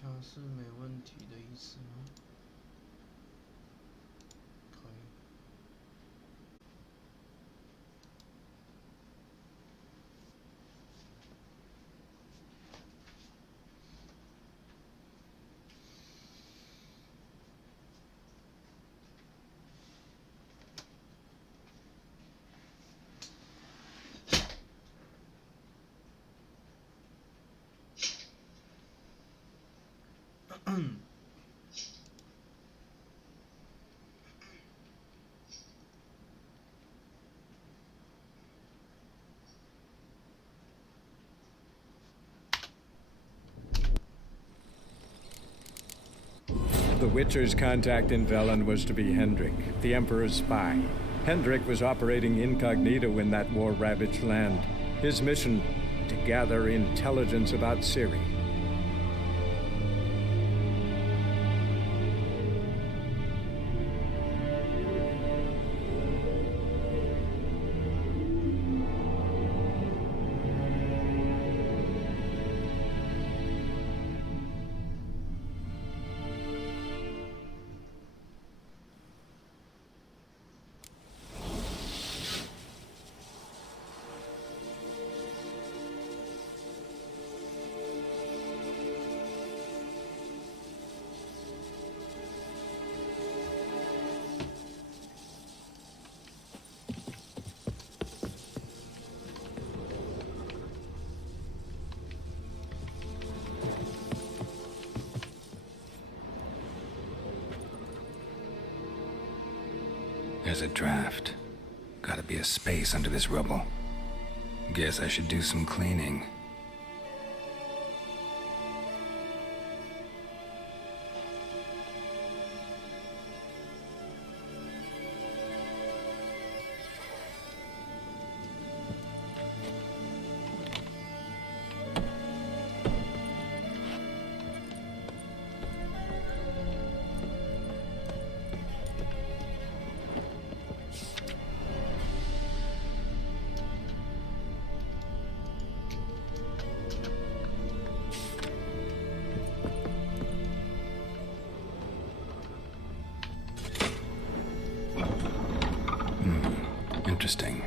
下是没问题的意思吗？可以。The Witcher's contact in Velen was to be Hendrik, the Emperor's spy. Hendrik was operating incognito in that war-ravaged land. His mission, to gather intelligence about Ciri. There's a draft. Gotta be a space under this rubble. Guess I should do some cleaning. Interesting.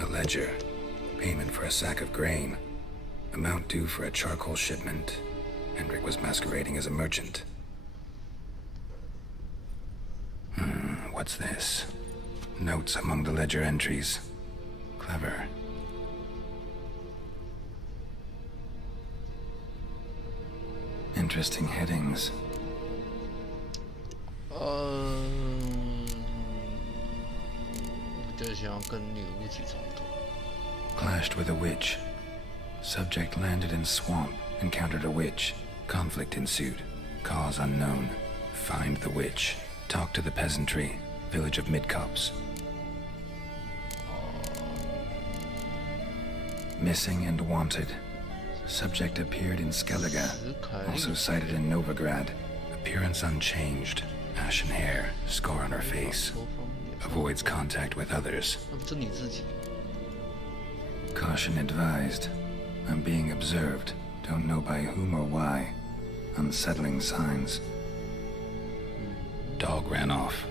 A ledger. Payment for a sack of grain. Amount due for a charcoal shipment. Hendrik was masquerading as a merchant. What's this? Notes among the ledger entries. Clever. Interesting headings. 我就想要跟女巫起冲突。 Clashed with a witch. Subject landed in swamp, encountered a witch. Conflict ensued. Cause unknown. Find the witch. Talk to the peasantry. Village of Midcopse. Missing and wanted. Subject appeared in Skellige. Also sighted in Novigrad. Appearance unchanged. Ashen hair. Scar on her face. Avoids contact with others. 那不是你自己？ Caution advised. I'm being observed. Don't know by whom or why. Unsettling signs. Dog ran off.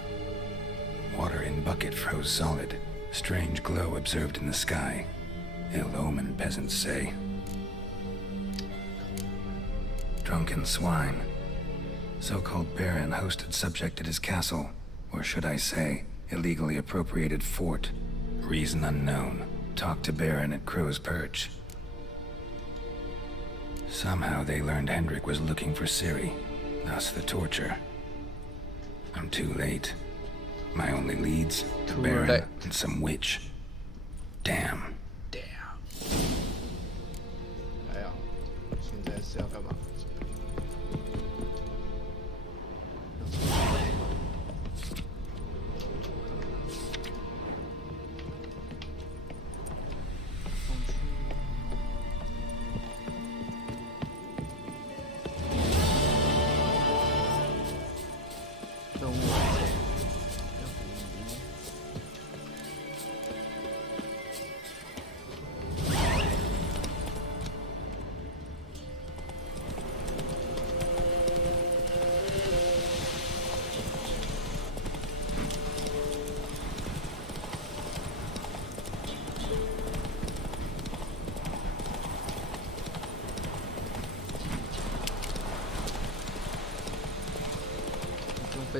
Water in bucket froze solid. Strange glow observed in the sky. Ill omen, peasants say. Drunken swine. So-called baron hosted subject at his castle. Or should I say, illegally appropriated fort. Reason unknown. Talked to baron at Crow's Perch. Somehow they learned Hendrik was looking for Ciri, thus the torture. I'm too late. My only leads, the Baron and some witch. Damn. Damn. 哎呀，现在是要干嘛？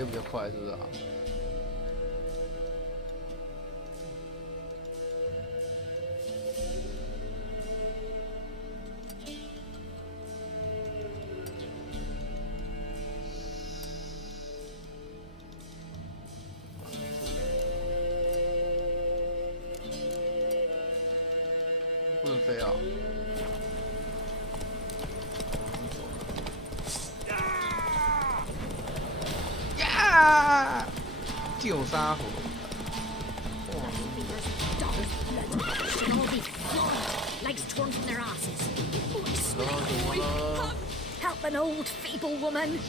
飞比较快，是不是啊？不能飞啊！呀！救沙虎！哇！ Legs torn from their asses. Hello. Help an old feeble woman.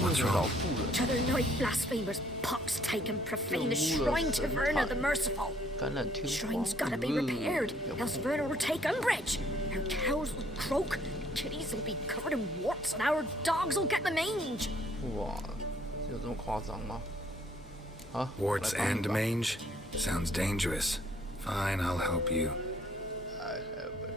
What's wrong? To their night blasphemers, pox taken, profane the shrine to Verna the Merciful. 感染天花 Shrine's gotta be repaired, else Verna will take umbrage. Our cows will croak, kitties will be covered in warts, and our dogs will get the mange. 哇，有这么夸张吗？啊 Warts 来帮你 and 吧 mange? Sounds dangerous. Fine, I'll help you. I have it.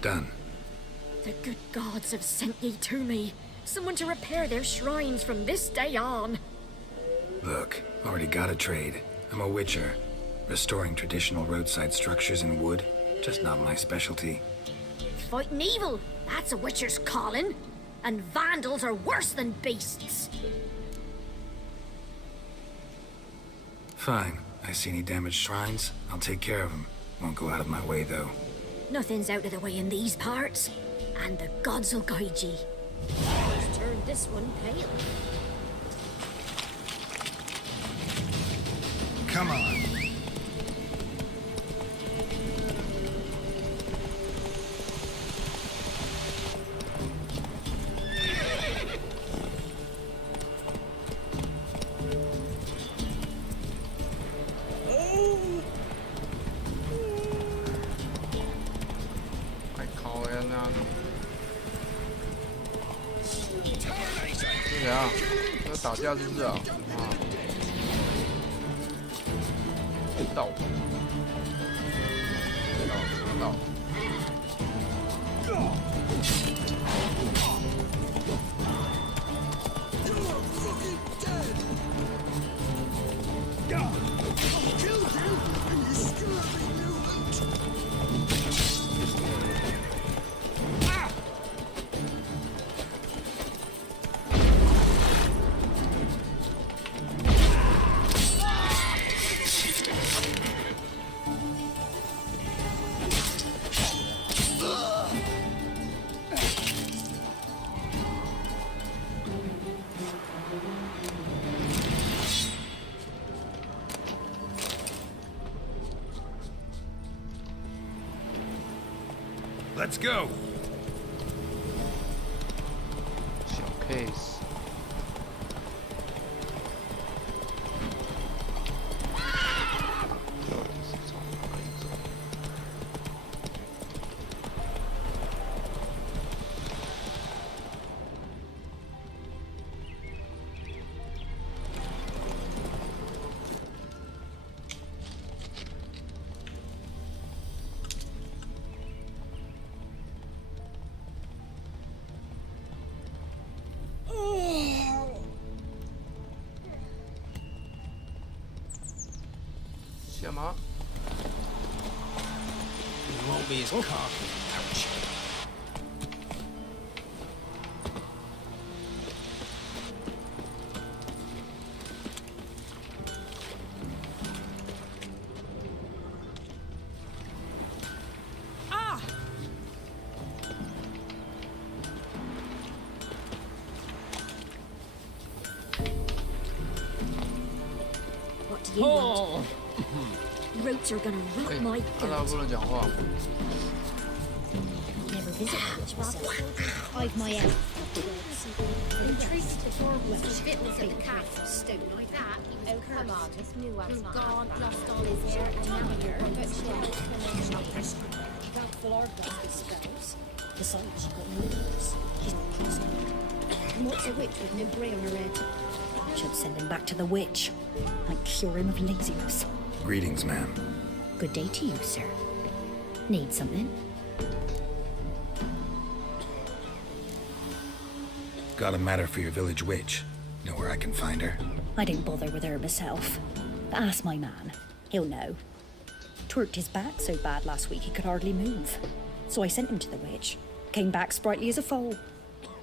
Done. The good gods have sent ye to me. Someone to repair their shrines from this day on. Look, already got a trade. I'm a witcher. Restoring traditional roadside structures in wood, just not my specialty. Fighting evil, that's a witcher's calling. And vandals are worse than beasts. Fine. I see any damaged shrines, I'll take care of them. Won't go out of my way, though. Nothing's out of the way in these parts. And the gods will guide ye. Just turn this one pale. Come on. I 是怎样？要打架是不是啊？啊！到，到。Let's go. 小 case。到底是从哪里走？干嘛？ You won't be as cocky, won't you? What do you want? Roads are gonna rot 哎， my 阿拉 goat. 不能讲话。 Never visit the witch myself. I've my own. Intrigued to Torvalds the fitness of the castle stone like that. He was come on, this new one's gone, lost all his hair, and now you're a bit You can't fill our basket spells. Besides, she's got no doors. She's not crazy. And what's a witch with no grey on her head? Should send him back to the witch. Might cure him of laziness. Greetings, ma'am. Good day to you, sir. Need something? Got a matter for your village witch. Know where I can find her? I didn't bother with her myself. But ask my man. He'll know. Twerked his back so bad last week he could hardly move. So I sent him to the witch. Came back sprightly as a foal.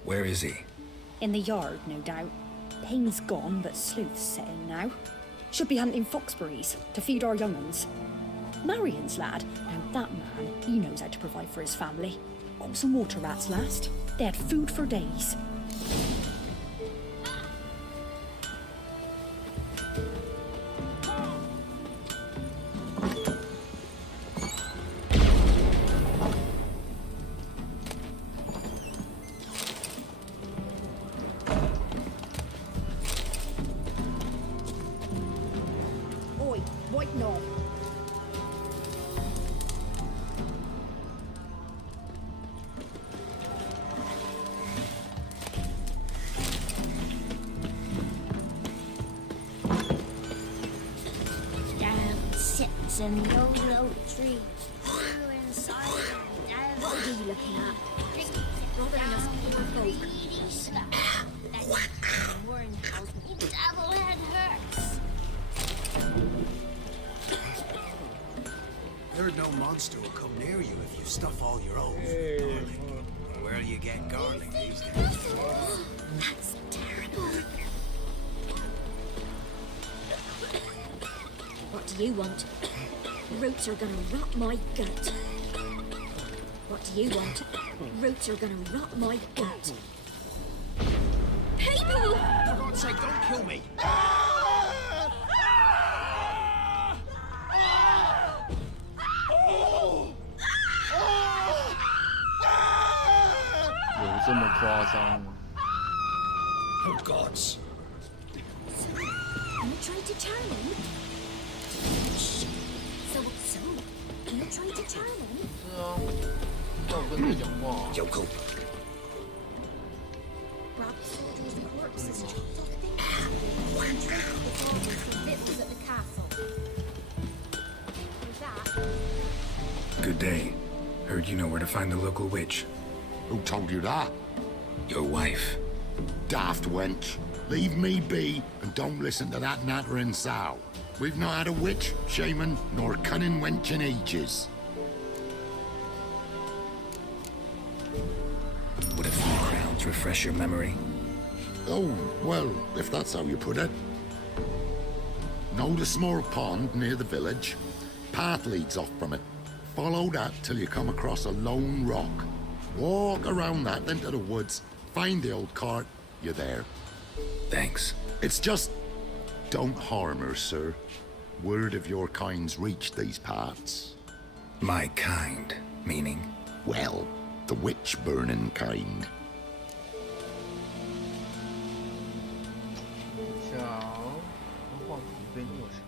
Where is he? In the yard, no doubt. Pain's gone, but sleuth's set in now. Should be hunting foxberries to feed our young'uns. Marion's lad. Now that man, he knows how to provide for his family. Got some water rats last. They had food for days. Oi, white knob. Damn sits in the old oak tree. Inside What are you looking at? Robbing us poor folk. Devil head hurts. Heard no monster will come near you if you stuff all your own with garlic. Where do you get garlic these days? That's terrible. What do you want? Roots are gonna rot my gut. What do you want? Roots are gonna rot my gut. People! For God's sake, don't kill me! Oh, gods. You tried to turn him? Shh. So. You tried to turn him? 是啊，要跟他讲话。 Yokel. Grab soldiers' corpses, chopped off things. And traded the garments for victuals at the castle. With that, Good day. Heard you know where to find the local witch. Who told you that? Your wife. Daft wench. Leave me be and don't listen to that nattering sow. We've not had a witch, shaman, nor cunning wench in ages. Would a few crowns refresh your memory? Oh, well, if that's how you put it. Know the small pond near the village? Path leads off from it. Follow that till you come across a lone rock. Walk around that into the woods. Find the old cart. You're there. Thanks. It's just... don't harm her, sir. Word of your kind's reached these parts. My kind, meaning? Well, the witch-burning kind. 小，画笔被抹杀。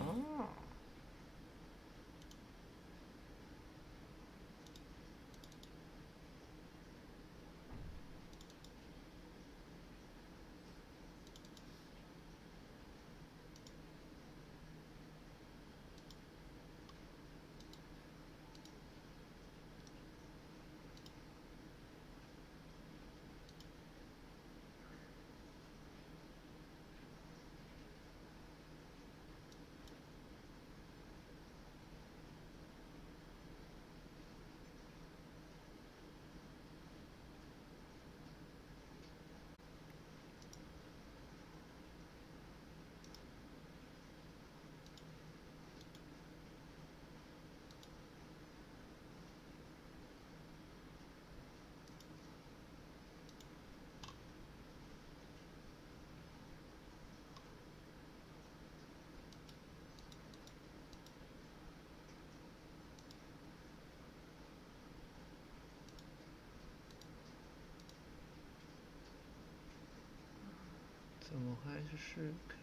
怎么还是10K？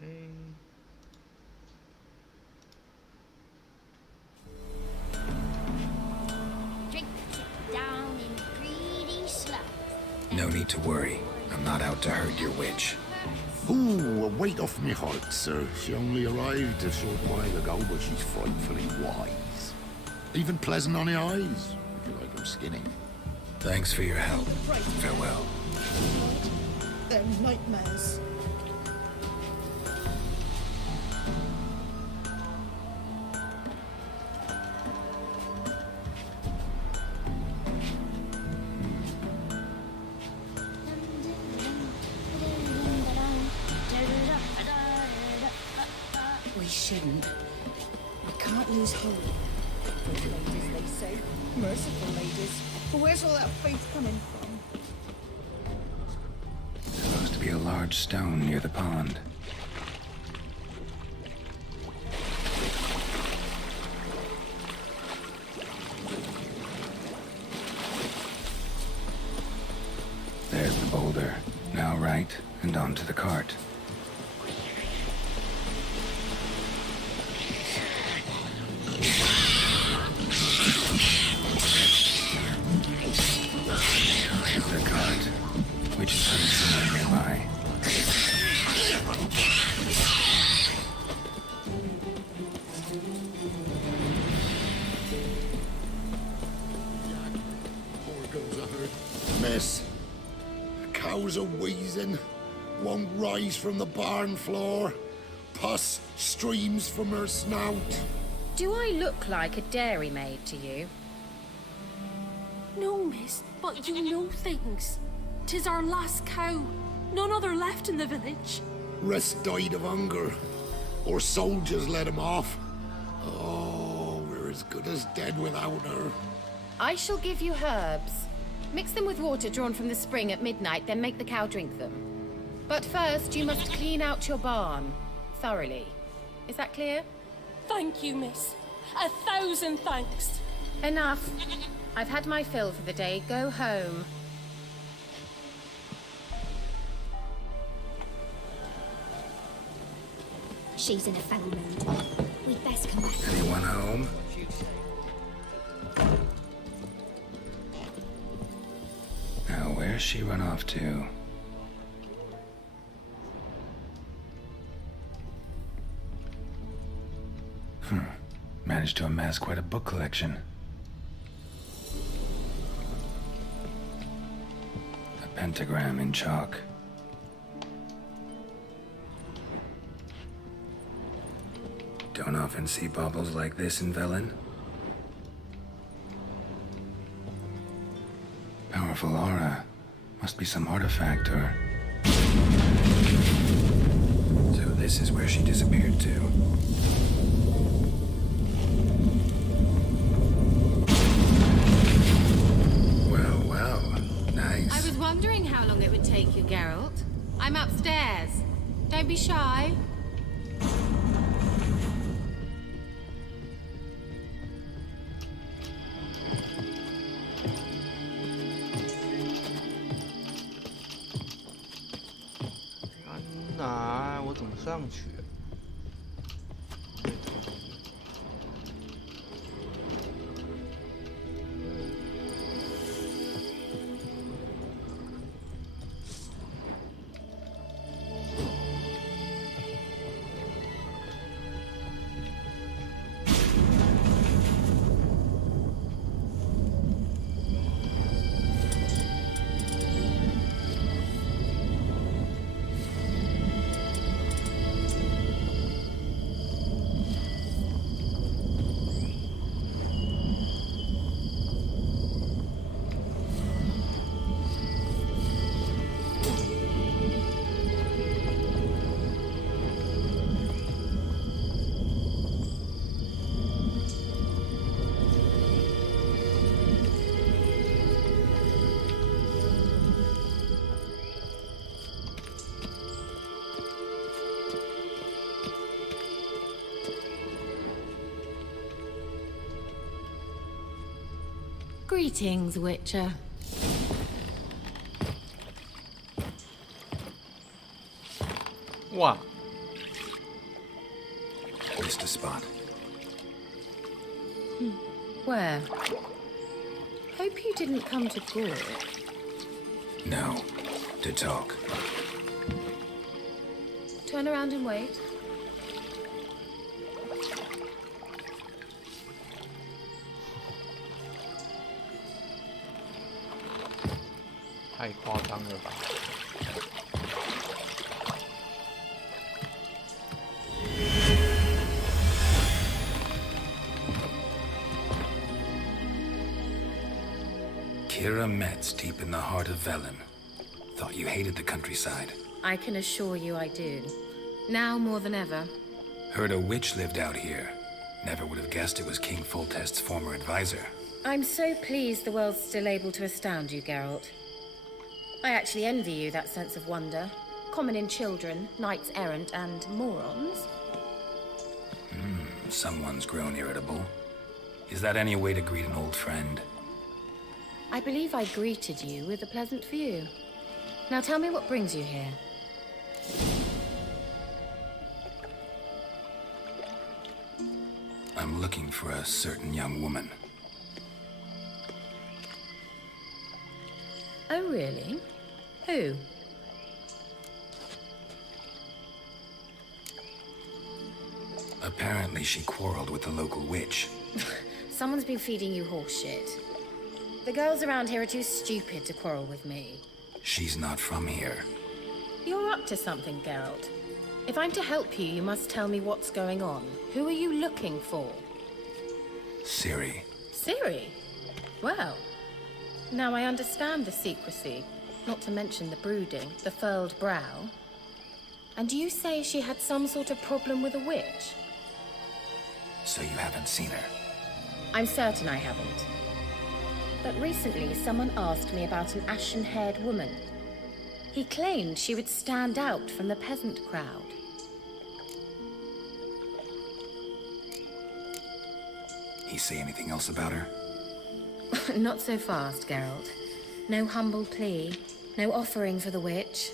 Drink it down in greedy slugs. No need to worry. I'm not out to hurt your witch. Hurts. Ooh, a weight off me heart, sir. She only arrived a short while ago, but she's frightfully wise. Even pleasant on the eyes, if you like her skinny. Thanks for your help. Farewell. They're nightmares. We shouldn't. We can't lose hope. Good ladies, they say. Merciful ladies. But where's all that faith coming from? Supposed to be a large stone near the pond. There's the boulder. Now right, and onto the cart. The cart, which is pretty somewhere nearby. Poor goes a herd. Miss, the cows are wheezing, won't rise from the barn floor. Pus streams from her snout. Do I look like a dairymaid to you? No, miss, but you know things. 'Tis our last cow. None other left in the village. Rest died of hunger, or soldiers let him off. Oh, we're as good as dead without her. I shall give you herbs. Mix them with water drawn from the spring at midnight, then make the cow drink them. But first, you must clean out your barn. Thoroughly. Is that clear? Thank you, miss. 1,000 thanks. Enough. I've had my fill for the day. Go home. She's in a foul mood. We'd best come back. Anyone home? Now, where's she run off to? Managed to amass quite a book collection. A pentagram in chalk. Don't often see baubles like this in Velen. Powerful aura. Must be some artifact or... So this is where she disappeared to. Well, nice. I was wondering how long it would take you, Geralt. I'm upstairs. Don't be shy.哪？我怎么上去？Greetings, Witcher.哇！ Missed a spot. Where? Hope you didn't come to Gore. No. To talk. Turn around and wait. 太夸张了吧！ Kira Metz, deep in the heart of Velen. Thought you hated the countryside. I can assure you I do. Now more than ever. Heard a witch lived out here. Never would have guessed it was King Foltest's former advisor. I'm so pleased the world's still able to astound you, Geralt. I actually envy you that sense of wonder. Common in children, knights errant, and morons. Someone's grown irritable. Is that any way to greet an old friend? I believe I greeted you with a pleasant view. Now tell me what brings you here. I'm looking for a certain young woman. Oh, really? Who? Apparently she quarreled with the local witch. Someone's been feeding you horseshit. The girls around here are too stupid to quarrel with me. She's not from here. You're up to something, Geralt. If I'm to help you, you must tell me what's going on. Who are you looking for? Ciri. Ciri? Well, now I understand the secrecy, not to mention the brooding, the furled brow. And you say she had some sort of problem with a witch? So you haven't seen her? I'm certain I haven't. But recently, someone asked me about an ashen-haired woman. He claimed she would stand out from the peasant crowd. He say anything else about her? Not so fast, Geralt. No humble plea, no offering for the witch.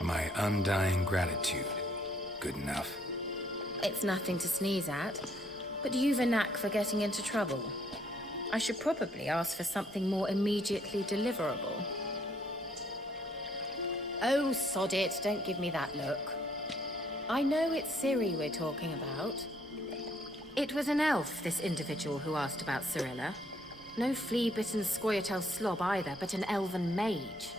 My undying gratitude. Good enough. It's nothing to sneeze at, but you've a knack for getting into trouble. I should probably ask for something more immediately deliverable. Oh, sod it, don't give me that look. I know it's Ciri we're talking about. It was an elf, this individual who asked about Cirilla. No flea-bitten Scoia'tael slob either, but an elven mage.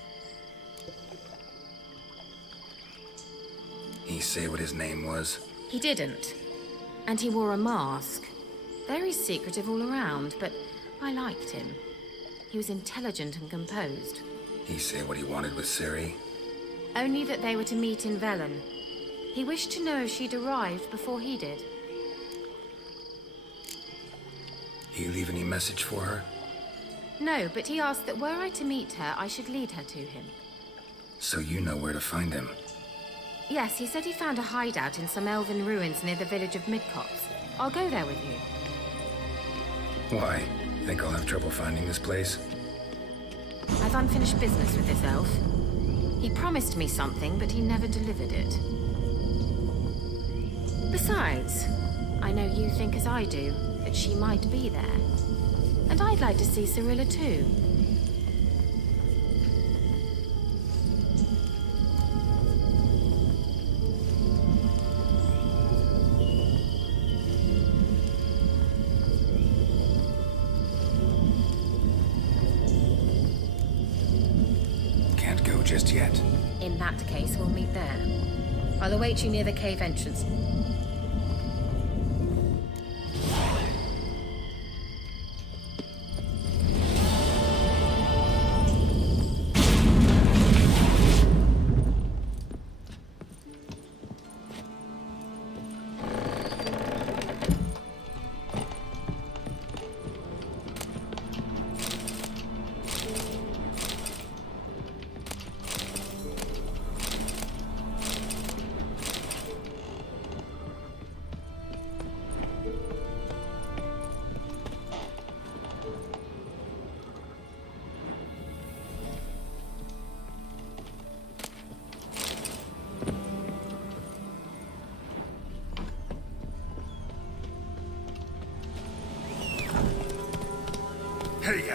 He say what his name was? He didn't. And he wore a mask. Very secretive all around, but I liked him. He was intelligent and composed. He say what he wanted with Ciri? Only that they were to meet in Velen. He wished to know if she'd arrived before he did. He leave any message for her? No, but he asked that were I to meet her, I should lead her to him. So you know where to find him? Yes, he said he found a hideout in some elven ruins near the village of Midcopse. I'll go there with you. Why? Think I'll have trouble finding this place? I've unfinished business with this elf. He promised me something, but he never delivered it. Besides, I know you think as I do, that she might be there. And I'd like to see Cirilla too. Can't go just yet. In that case, we'll meet there. I'll await you near the cave entrance. Hey,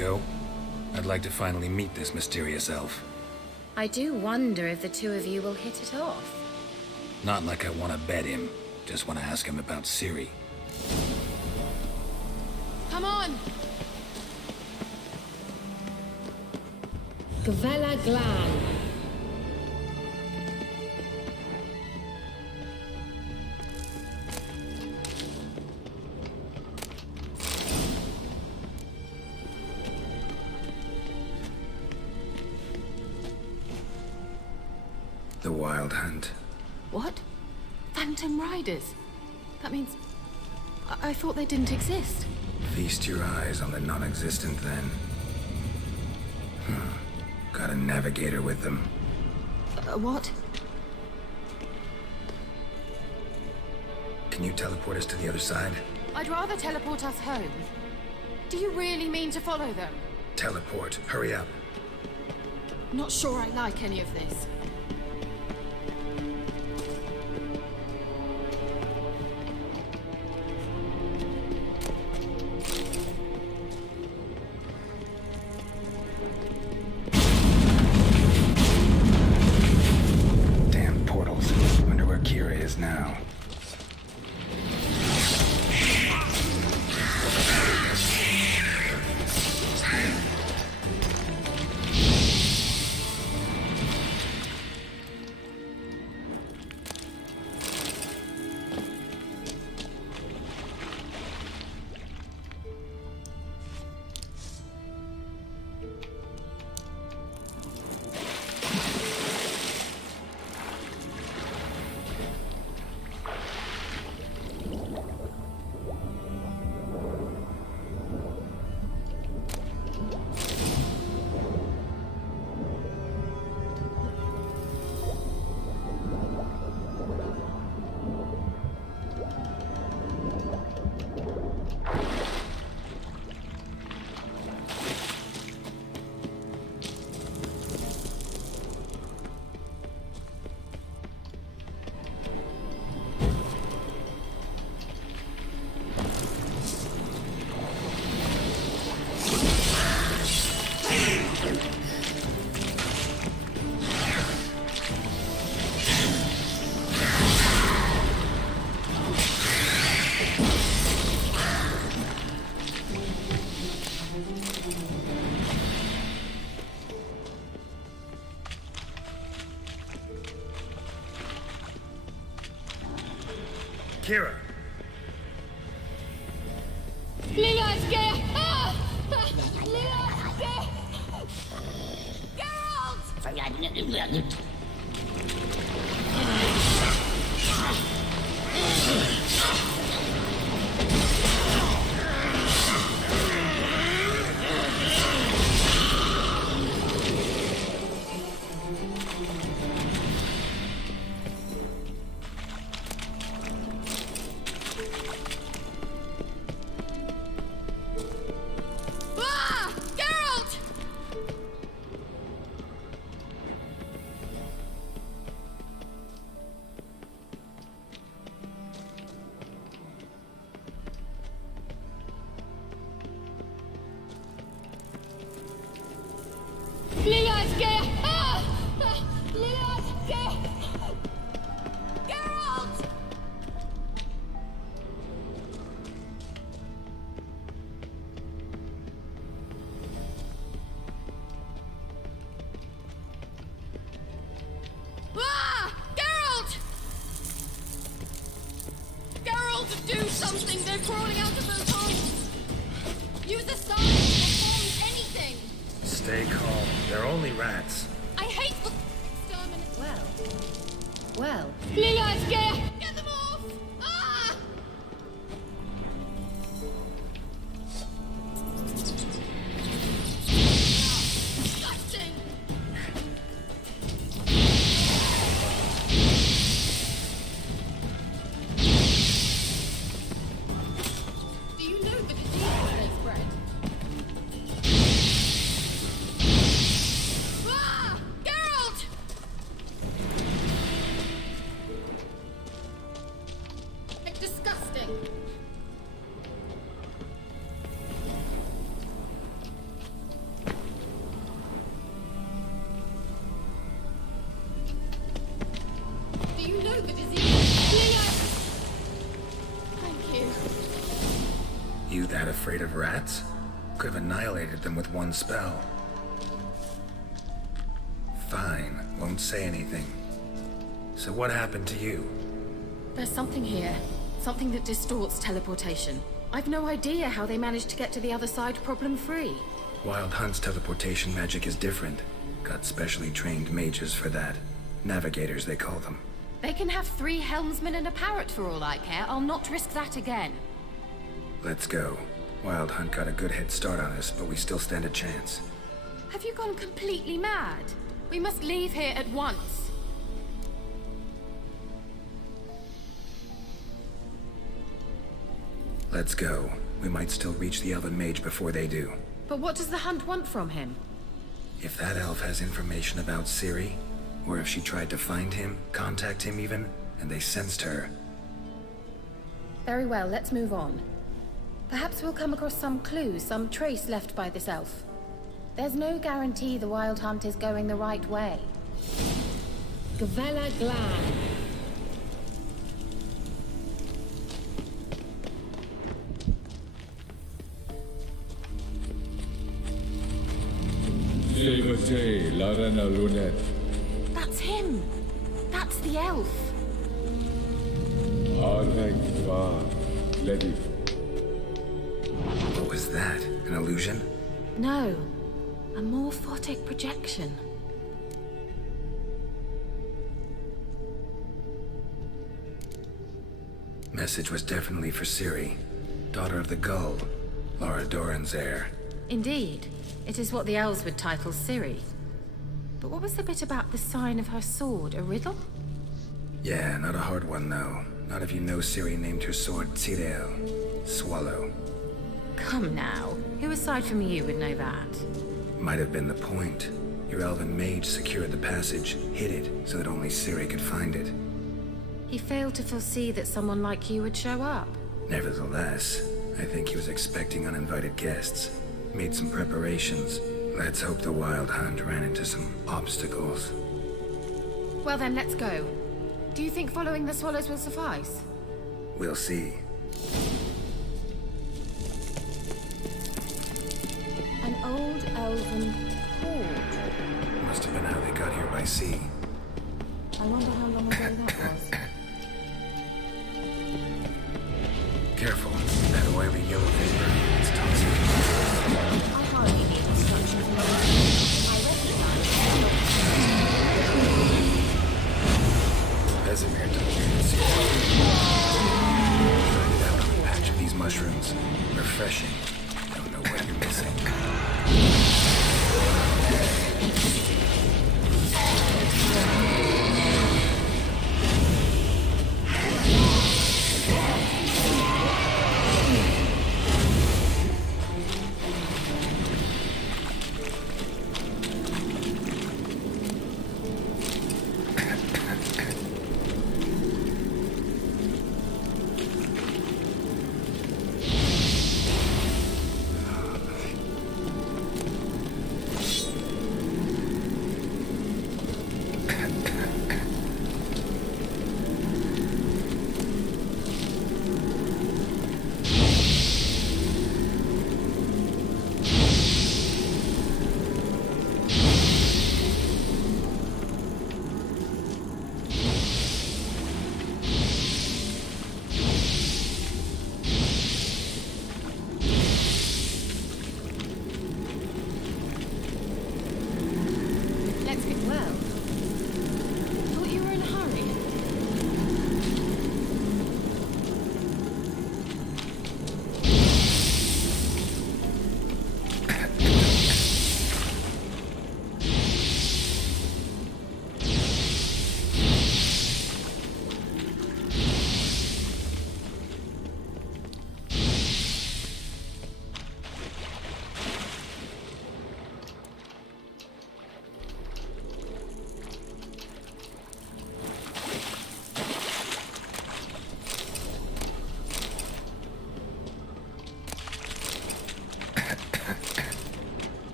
go? I'd like to finally meet this mysterious elf. I do wonder if the two of you will hit it off. Not like I want to bet him. Just want to ask him about Ciri. Come on! Gvella Glan. The Wild Hunt. What? Phantom Riders? That means... I thought they didn't exist. Feast your eyes on the non-existent then. Got a navigator with them. What? Can you teleport us to the other side? I'd rather teleport us home. Do you really mean to follow them? Teleport. Hurry up. Not sure I like any of this. Damn portals. Wonder where Kira is now. Kira! Do something! They're crawling out of those holes! Use a sign! Perform anything! Stay calm. They're only rats. I hate the exterminate. Well. Get them off! Ah! Disgusting! Do you know the disease they spread? Ah! Geralt! You that afraid of rats? Could have annihilated them with one spell. Fine, won't say anything. So what happened to you? There's something here. Something that distorts teleportation. I've no idea how they managed to get to the other side problem-free. Wild Hunt's teleportation magic is different. Got specially trained mages for that. Navigators, they call them. They can have 3 helmsmen and a parrot for all I care. I'll not risk that again. Let's go. Wild Hunt got a good head start on us, but we still stand a chance. Have you gone completely mad? We must leave here at once. Let's go. We might still reach the Elven Mage before they do. But what does the Hunt want from him? If that elf has information about Ciri, or if she tried to find him, contact him even, and they sensed her. Very well, let's move on. Perhaps we'll come across some clue, some trace left by this elf. There's no guarantee the Wild Hunt is going the right way. Gavella Glad. That's him! That's the elf! What was that? An illusion? No, a morphotic projection. Message was definitely for Ciri, daughter of the Gull, Lara Doran's heir. Indeed. It is what the elves would title Ciri. But what was the bit about the sign of her sword? A riddle? Yeah, not a hard one though. Not if you know Ciri named her sword Tirel, Swallow. Come now. Who aside from you would know that? Might have been the point. Your elven mage secured the passage, hid it, so that only Ciri could find it. He failed to foresee that someone like you would show up. Nevertheless, I think he was expecting uninvited guests. Made some preparations. Let's hope the Wild Hunt ran into some obstacles. Well then, let's go. Do you think following the swallows will suffice? We'll see. An old elven hoard. Must have been how they got here by sea. I wonder how long ago that was. Careful. That oily yellow vapor. It's toxic. I hardly need instructions from you. I recognize Vesemir told me to see. Find it out on a patch of these mushrooms. Refreshing. Don't know what you're missing.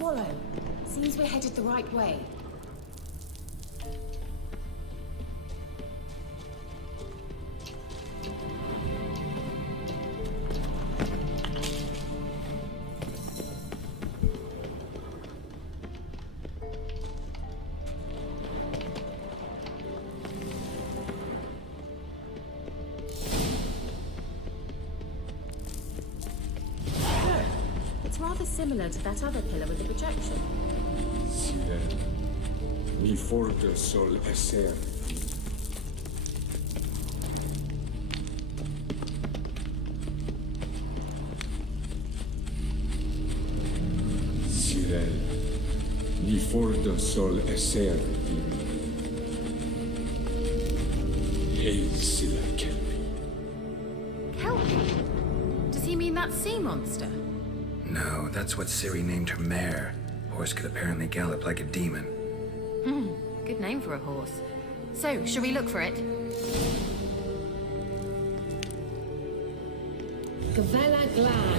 Swallow. Seems we're headed the right way. It's rather similar to that other pillar with the projection. Sirel, mi forte sol esser. Sirel, mi forte sol esser. Hail Silla Kelpie. Kelpie? Does he mean that sea monster? No, that's what Ciri named her mare. Horse could apparently gallop like a demon. Good name for a horse. So, shall we look for it? Gavella Glan.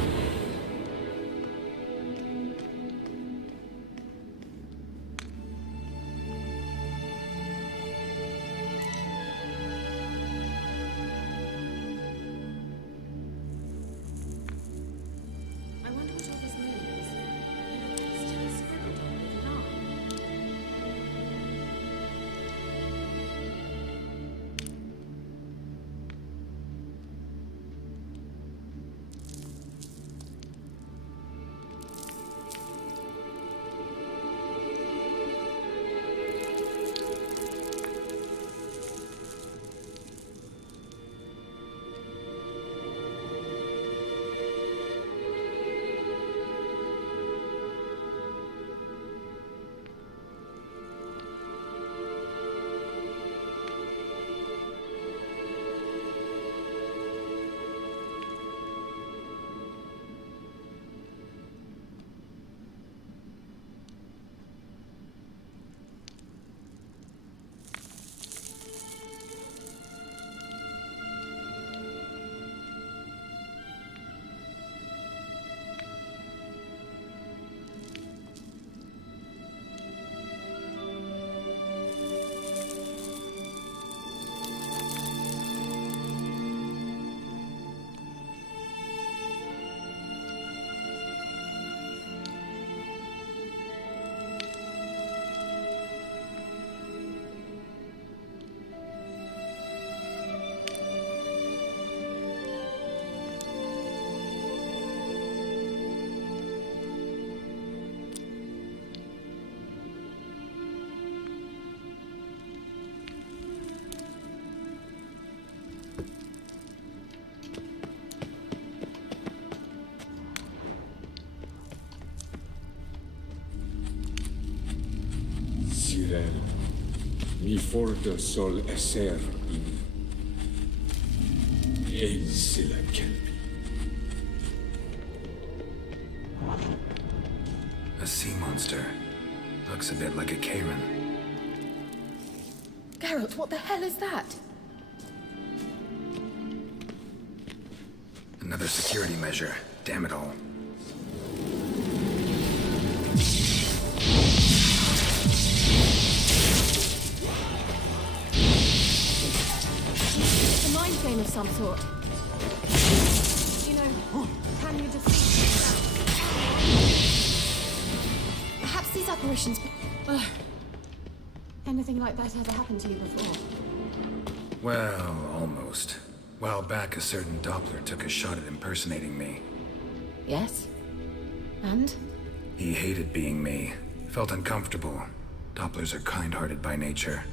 I wonder what all this means. Still scribbled on with love. Sirel, mi forte sol esser. Hail Silla Kelpie. A sea monster. Looks a bit like a Karen. Geralt, what the hell is that? Another security measure. Damn it all. It's a mind flame of some sort. You know, can you defeat perhaps these apparitions... anything like that ever happened to you before? Well, almost. While back, a certain Doppler took a shot at impersonating me. Yes? And? He hated being me. Felt uncomfortable. Dopplers are kind-hearted by nature.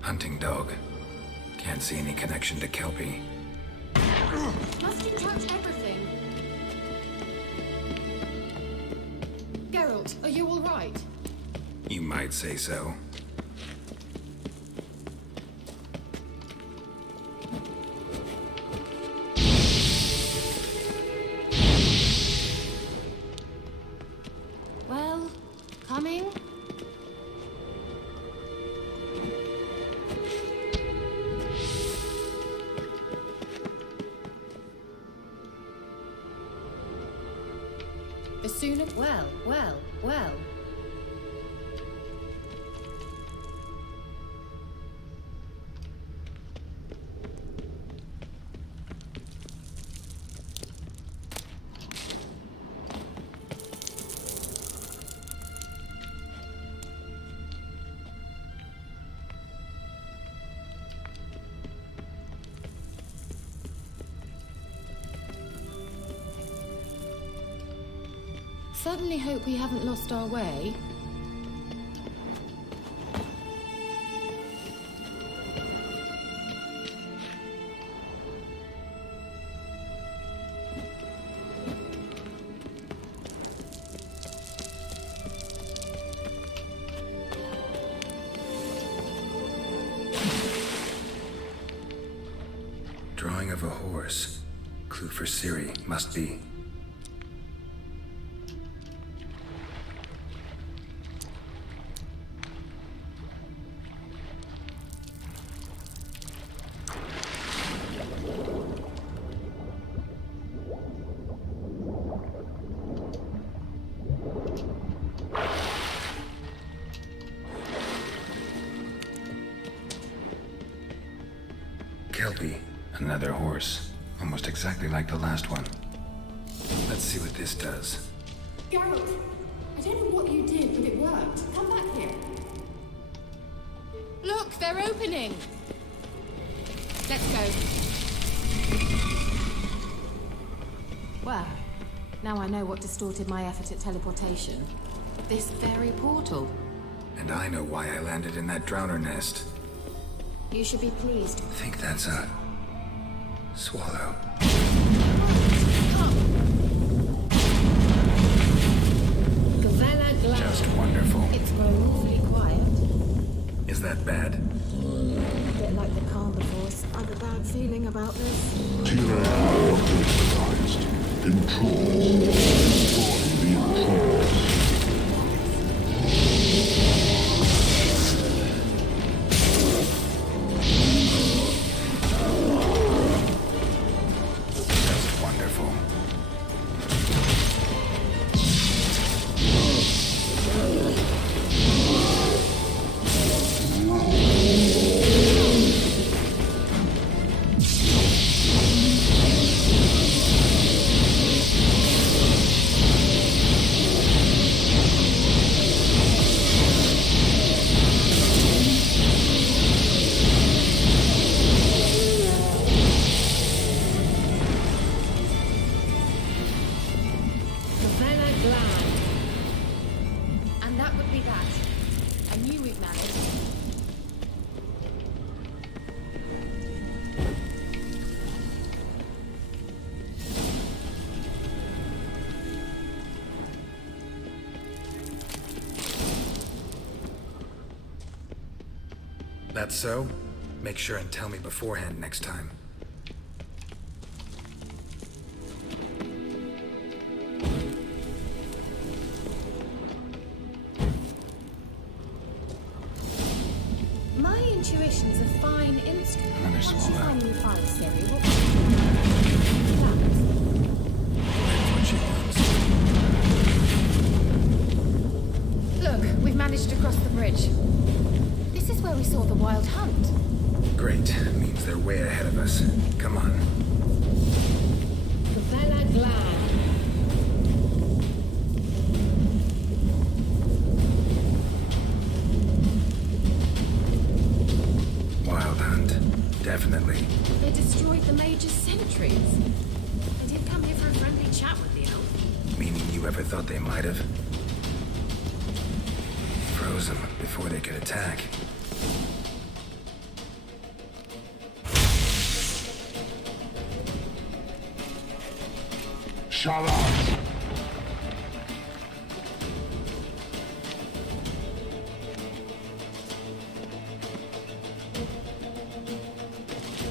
Hunting dog. Can't see any connection to Kelpie. Must you touch everything? Geralt, are you all right? You might say so. Well, coming? sooner. Well. Certainly hope we haven't lost our way. Drawing of a horse. Clue for Ciri, must be. Kelpie, another horse. Almost exactly like the last one. Let's see what this does. Geralt, I don't know what you did, but it worked. Come back here. Look, they're opening. Let's go. Well, now I know what distorted my effort at teleportation. This very portal. And I know why I landed in that drowner nest. You should be pleased. Think that's a... swallow. Just wonderful. It's grown awfully quiet. Is that bad? A bit like the calm before. I have a bad feeling about this. Just wonderful. And that would be that. I knew we'd manage. That's so? Make sure and tell me beforehand next time. My intuition's a fine instrument. Another Once you swallow. finally find Ciri, what Look, we've managed to cross the bridge. This is where we saw the wild hunt. Great. Means they're way ahead of us. Come on. Wild hunt. Definitely. They destroyed the Major's sentries. They did come here for a friendly chat with the elf. Meaning you ever thought they might have? Froze them before they could attack. Shut up!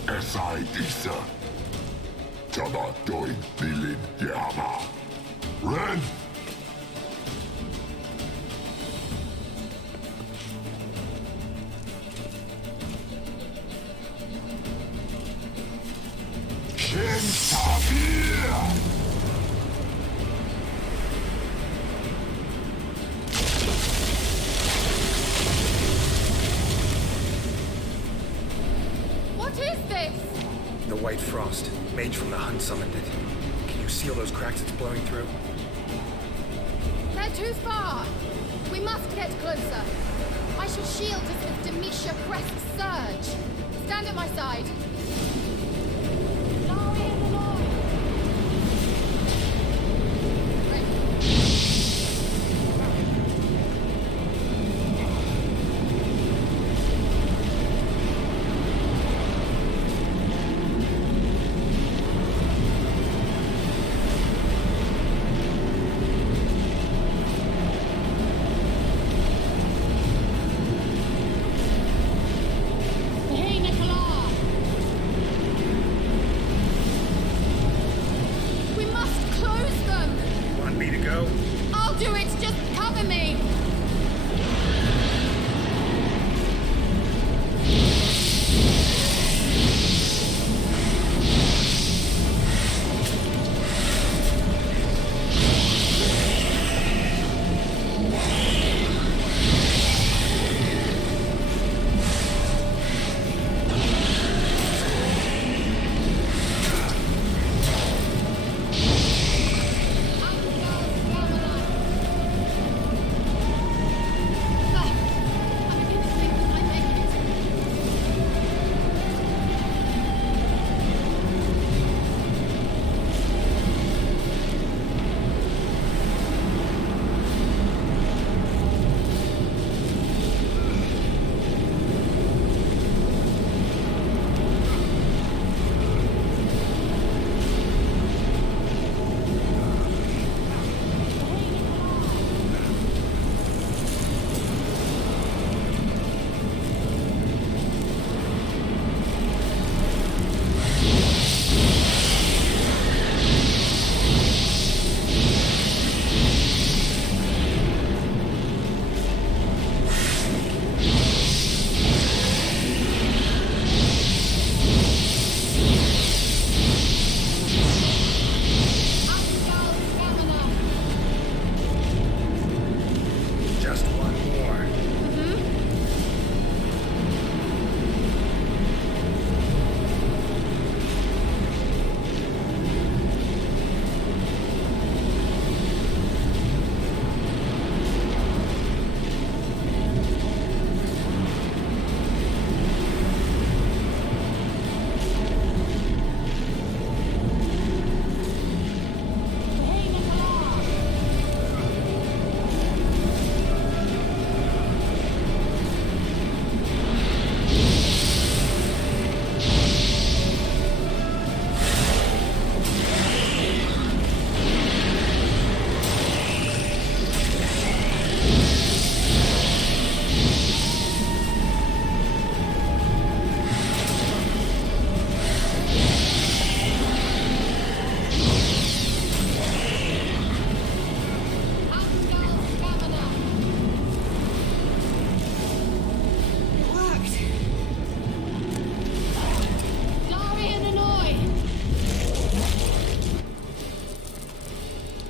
Esai Disa. Jama doin bilin yama. Ren! Shin Tabir! is this? The White Frost. Mage from the Hun summoned it. Can you see all those cracks it's blowing through? They're too far. We must get closer. I shall shield us with Demetia Crest's surge. Stand at my side.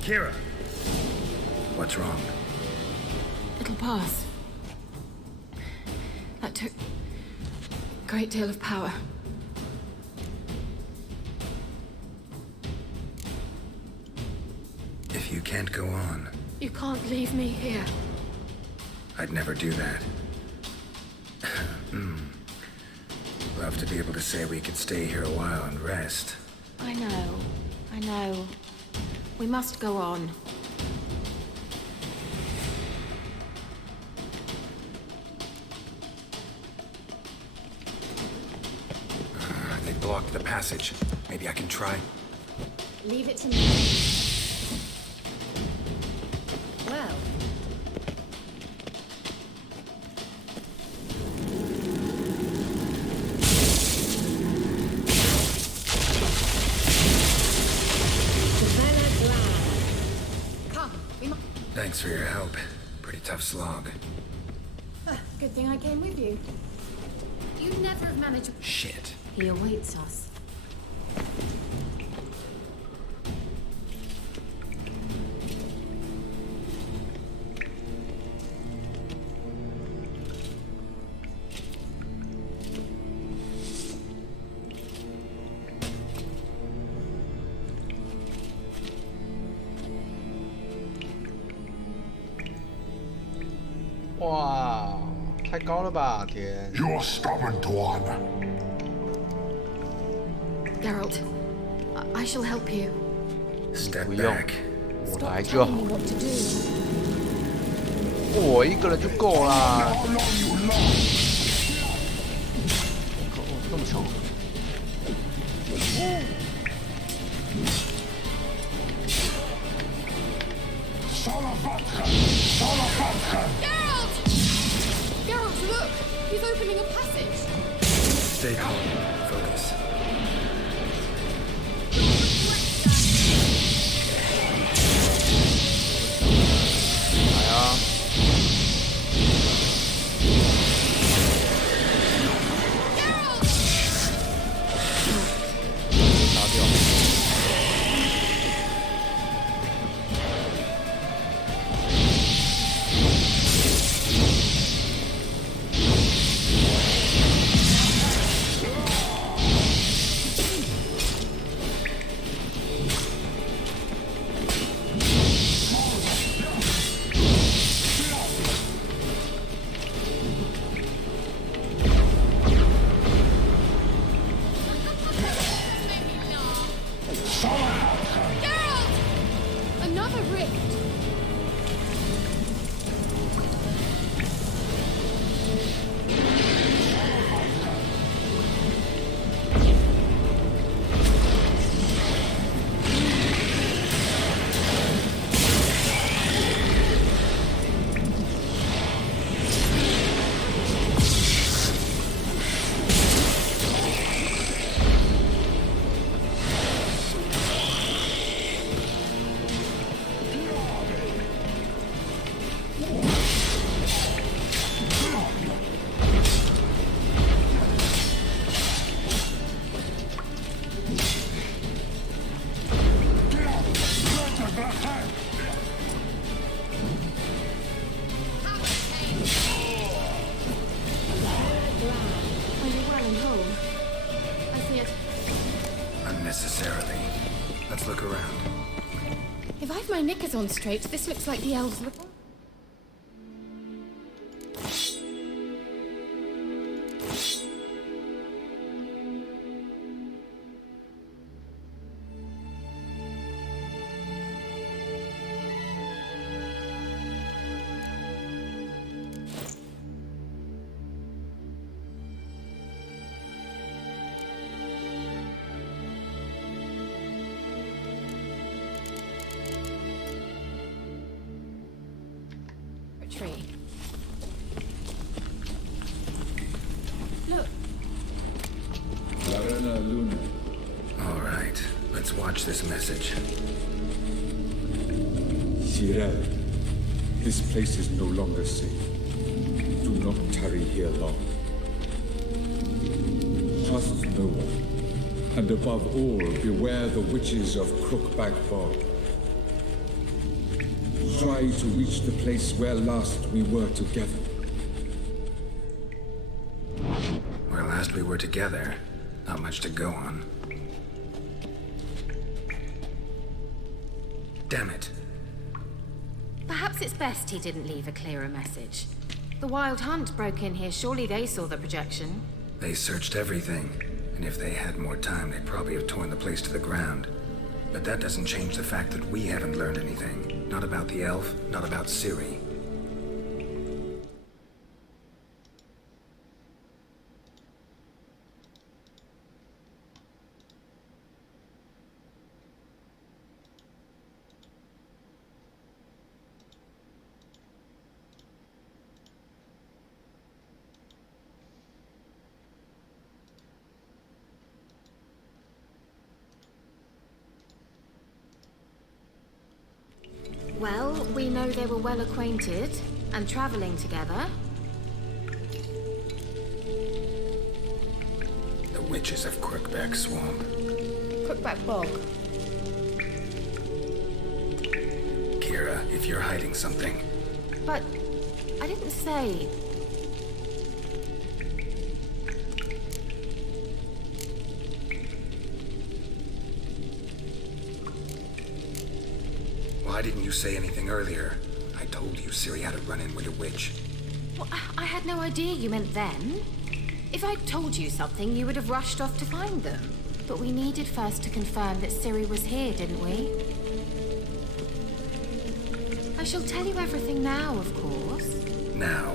Kira! What's wrong? It'll pass. That took a great deal of power. If you can't go on, You can't leave me here. I'd never do that. Love to be able to say we could stay here a while and rest. I know. We must go on. They blocked the passage. Maybe I can try. Leave it to me. Well. Come, we must. Thanks for your help. Pretty tough slog. Good thing I came with you. You'd never have managed. Shit. He awaits us. 高了吧，天！ You're stubborn, Tuan. Geralt, I shall help you. Step 不用， back. 我 Stop 来就 telling 好 me。what to do. 我一个人就够啦。 How long you last? 哦，这么巧。 Geralt! Geralt, look! He's opening a passage. Stay calm. Focus. Another rift! Are you well and whole? I see it. Unnecessarily. Let's look around. If I've my knickers on straight, this looks like the elves' look. Tree. Look. Larena Luna. All right. Let's watch this message. Tyrell, this place is no longer safe. Do not tarry here long. Trust no one. And above all, beware the witches of Crookback Bog. Try to reach the place where last we were together. Where last we were together, not much to go on. Damn it. Perhaps it's best he didn't leave a clearer message. The Wild Hunt broke in here. Surely they saw the projection. They searched everything, and if they had more time, they'd probably have torn the place to the ground. But that doesn't change the fact that we haven't learned anything. Not about the elf, not about Ciri. Well, we know they were well acquainted and traveling together. The witches of Crookback Swamp. Crookback Bog. Kira, if you're hiding something, But I didn't say. why didn't you say anything earlier? I told you Ciri had a run-in with a witch. Well, I had no idea you meant then. If I'd told you something, you would have rushed off to find them. But we needed first to confirm that Ciri was here, didn't we? I shall tell you everything now, of course. Now,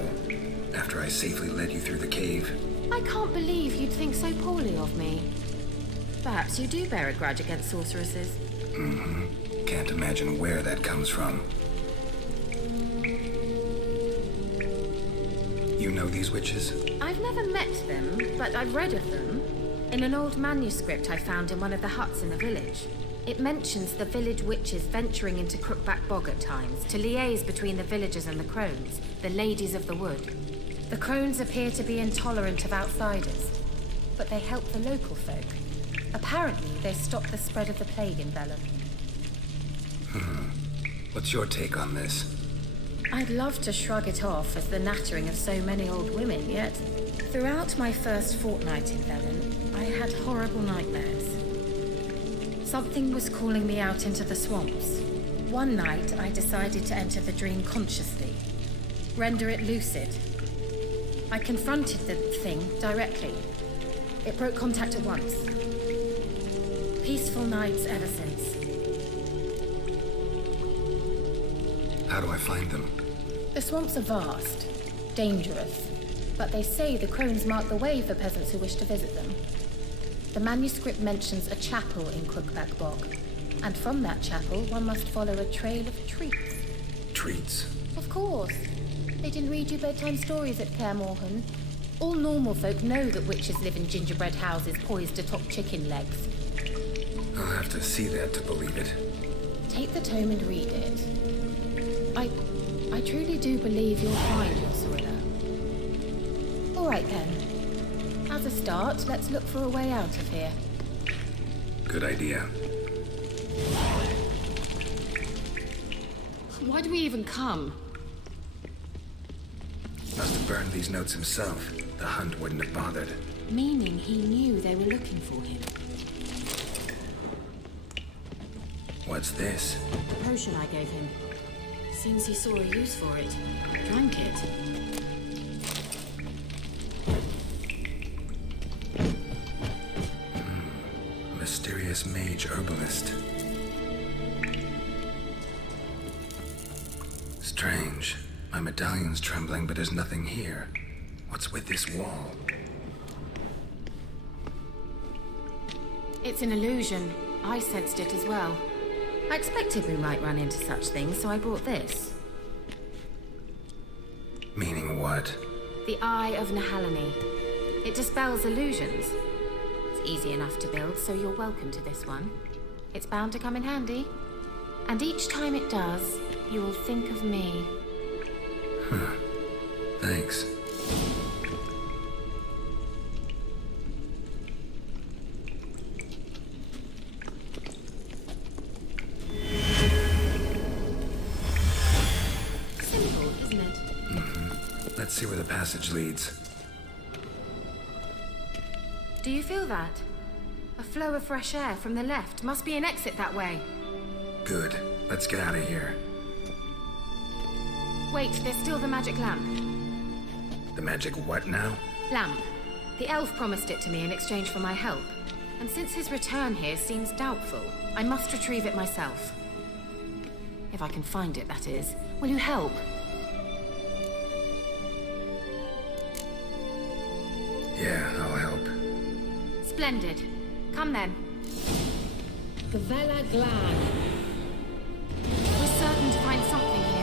after I safely led you through the cave. I can't believe you'd think so poorly of me. Perhaps you do bear a grudge against sorceresses. Mm-hmm. Can't imagine where that comes from. You know these witches? I've never met them, but I've read of them. In an old manuscript I found in one of the huts in the village. It mentions the village witches venturing into Crookback Bog at times to liaise between the villagers and the crones, the ladies of the wood. The crones appear to be intolerant of outsiders, but they help the local folk. Apparently, they stopped the spread of the plague in Velen. What's your take on this? I'd love to shrug it off as the nattering of so many old women, yet throughout my first fortnight in Velen, I had horrible nightmares. Something was calling me out into the swamps. One night, I decided to enter the dream consciously, render it lucid. I confronted the thing directly. It broke contact at once. Peaceful nights ever since. How do I find them? The swamps are vast, dangerous, but they say the crones mark the way for peasants who wish to visit them. The manuscript mentions a chapel in Crookback Bog, and from that chapel one must follow a trail of treats. Treats? Of course. They didn't read you bedtime stories at Kaer Morhen. All normal folk know that witches live in gingerbread houses poised atop chicken legs. I'll have to see that to believe it. Take the tome and read it. I truly do believe you'll find your Cirilla. All right then. As a start, let's look for a way out of here. Good idea. Why do we even come? Must have burned these notes himself. The hunt wouldn't have bothered. Meaning he knew they were looking for him. What's this? The potion I gave him. Seems he saw a use for it. Drank it. Mysterious mage herbalist. Strange. My medallion's trembling, but there's nothing here. What's with this wall? It's an illusion. I sensed it as well. I expected we might run into such things, so I brought this. Meaning what? The Eye of Nahalani. It dispels illusions. It's easy enough to build, so you're welcome to this one. It's bound to come in handy. And each time it does, you will think of me. Huh. Thanks. Simple, isn't it? Let's see where the passage leads. Do you feel that? A flow of fresh air from the left. Must be an exit that way. Good. Let's get out of here. Wait, there's still the magic lamp. The magic what now? Lamp. The elf promised it to me in exchange for my help. And since his return here seems doubtful, I must retrieve it myself. If I can find it, that is. Will you help? Yeah, I'll help. Splendid. Come then. Gavella Glan. We're certain to find something here.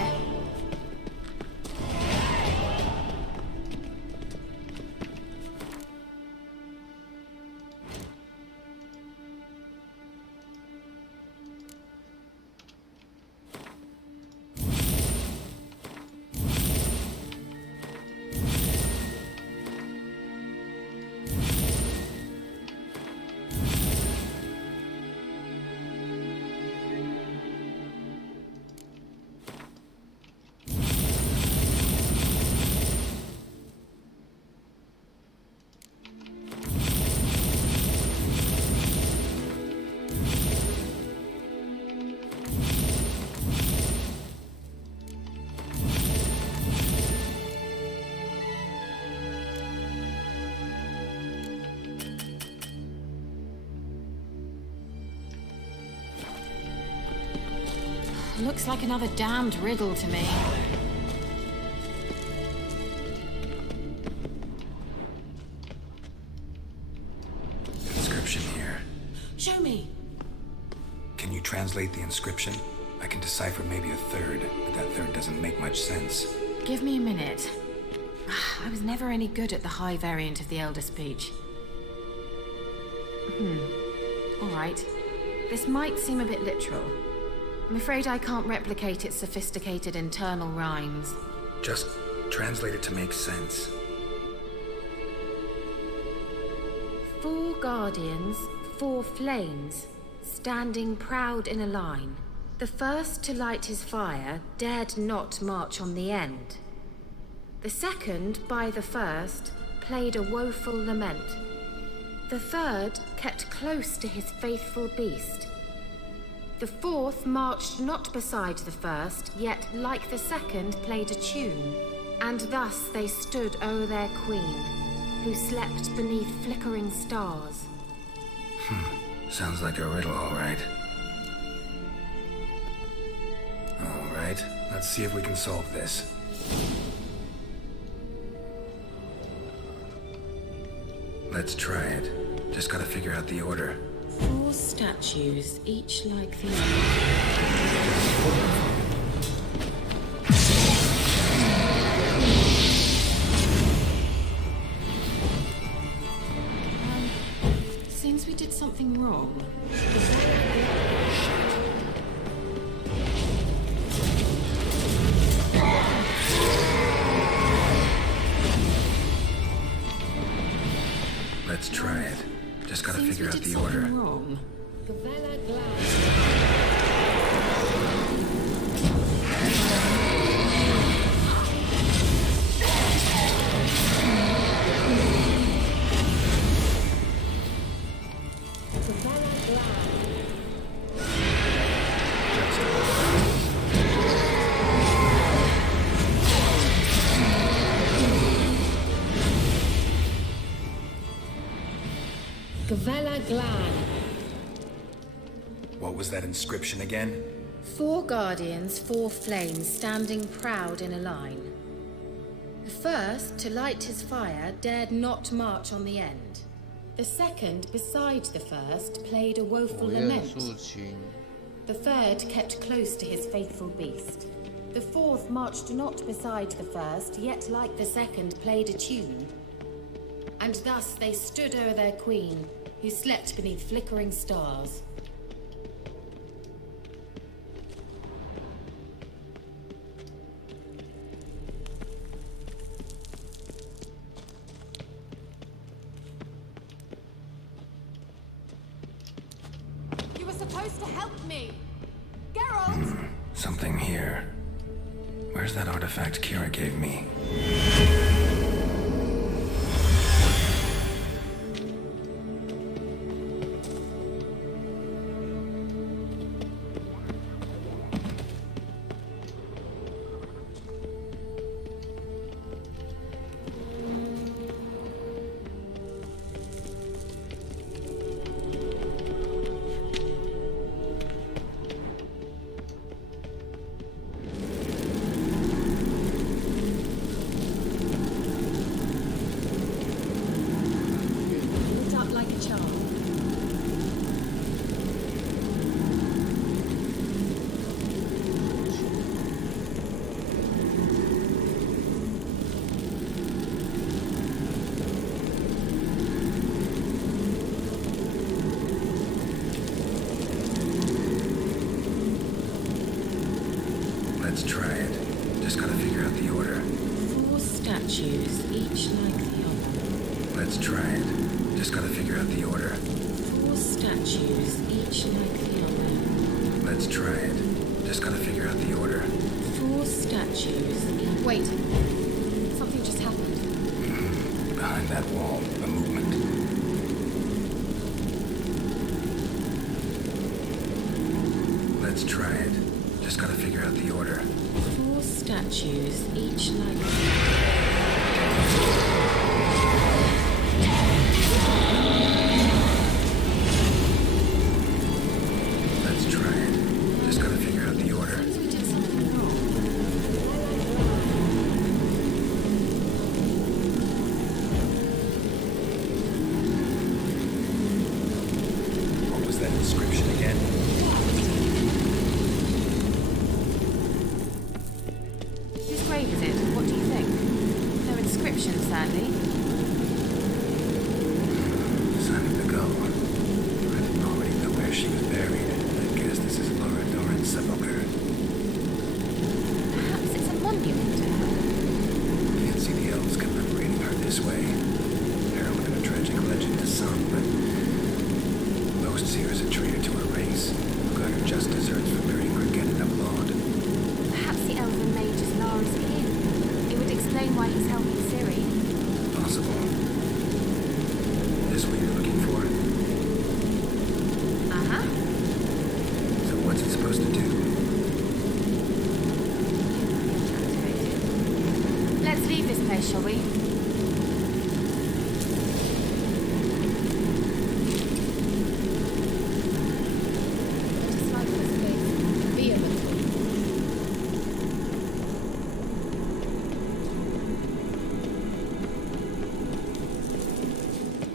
looks like another damned riddle to me. Inscription here. Show me. Can you translate the inscription? I can decipher maybe a third, but that third doesn't make much sense. Give me a minute. I was never any good at the high variant of the Elder speech. All right. This might seem a bit literal. I'm afraid I can't replicate its sophisticated internal rhymes. Just translate it to make sense. 4 guardians, 4 flames, standing proud in a line. The first to light his fire dared not march on the end. The second, by the first, played a woeful lament. The third kept close to his faithful beast. The fourth marched not beside the first, yet like the second played a tune. And thus they stood o'er their queen, who slept beneath flickering stars. Sounds like a riddle, all right. All right, let's see if we can solve this. Let's try it. Just gotta figure out the order. 4 statues, each like the other. Seems we did something wrong. Let's try it. Just gotta Seems figure we out did the something order. wrong. What was that inscription again? 4 guardians, 4 flames, standing proud in a line. The first, to light his fire, dared not march on the end. The second, beside the first, played a woeful lament. The third kept close to his faithful beast. The fourth marched not beside the first, yet like the second played a tune. And thus they stood o'er their queen, who slept beneath flickering stars. You were supposed to help me! Geralt! Something here. Where's that artifact Kira gave me? Lit up like a charm. Let's try it. Just gotta figure out the order. 4 statues, each like the other. Let's try it. Just gotta figure out the order. 4 statues, each like the other. Let's try it. Just gotta figure out the order. 4 statues. Wait. Something just happened. Behind that wall, a movement. Let's try it. Just gotta figure out the order. 4 statues, each like Let's try it. Just gotta figure out the order.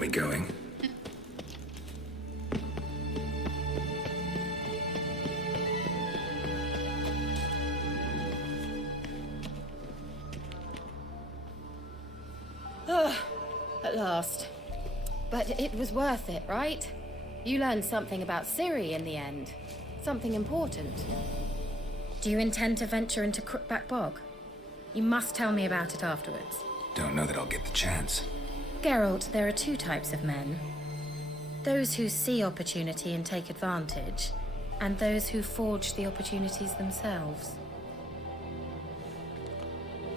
we going? At last. But it was worth it, right? You learned something about Ciri in the end. Something important. Do you intend to venture into Crookback Bog? You must tell me about it afterwards. Don't know that I'll get the chance. Geralt, there are two types of men. Those who see opportunity and take advantage, and those who forge the opportunities themselves.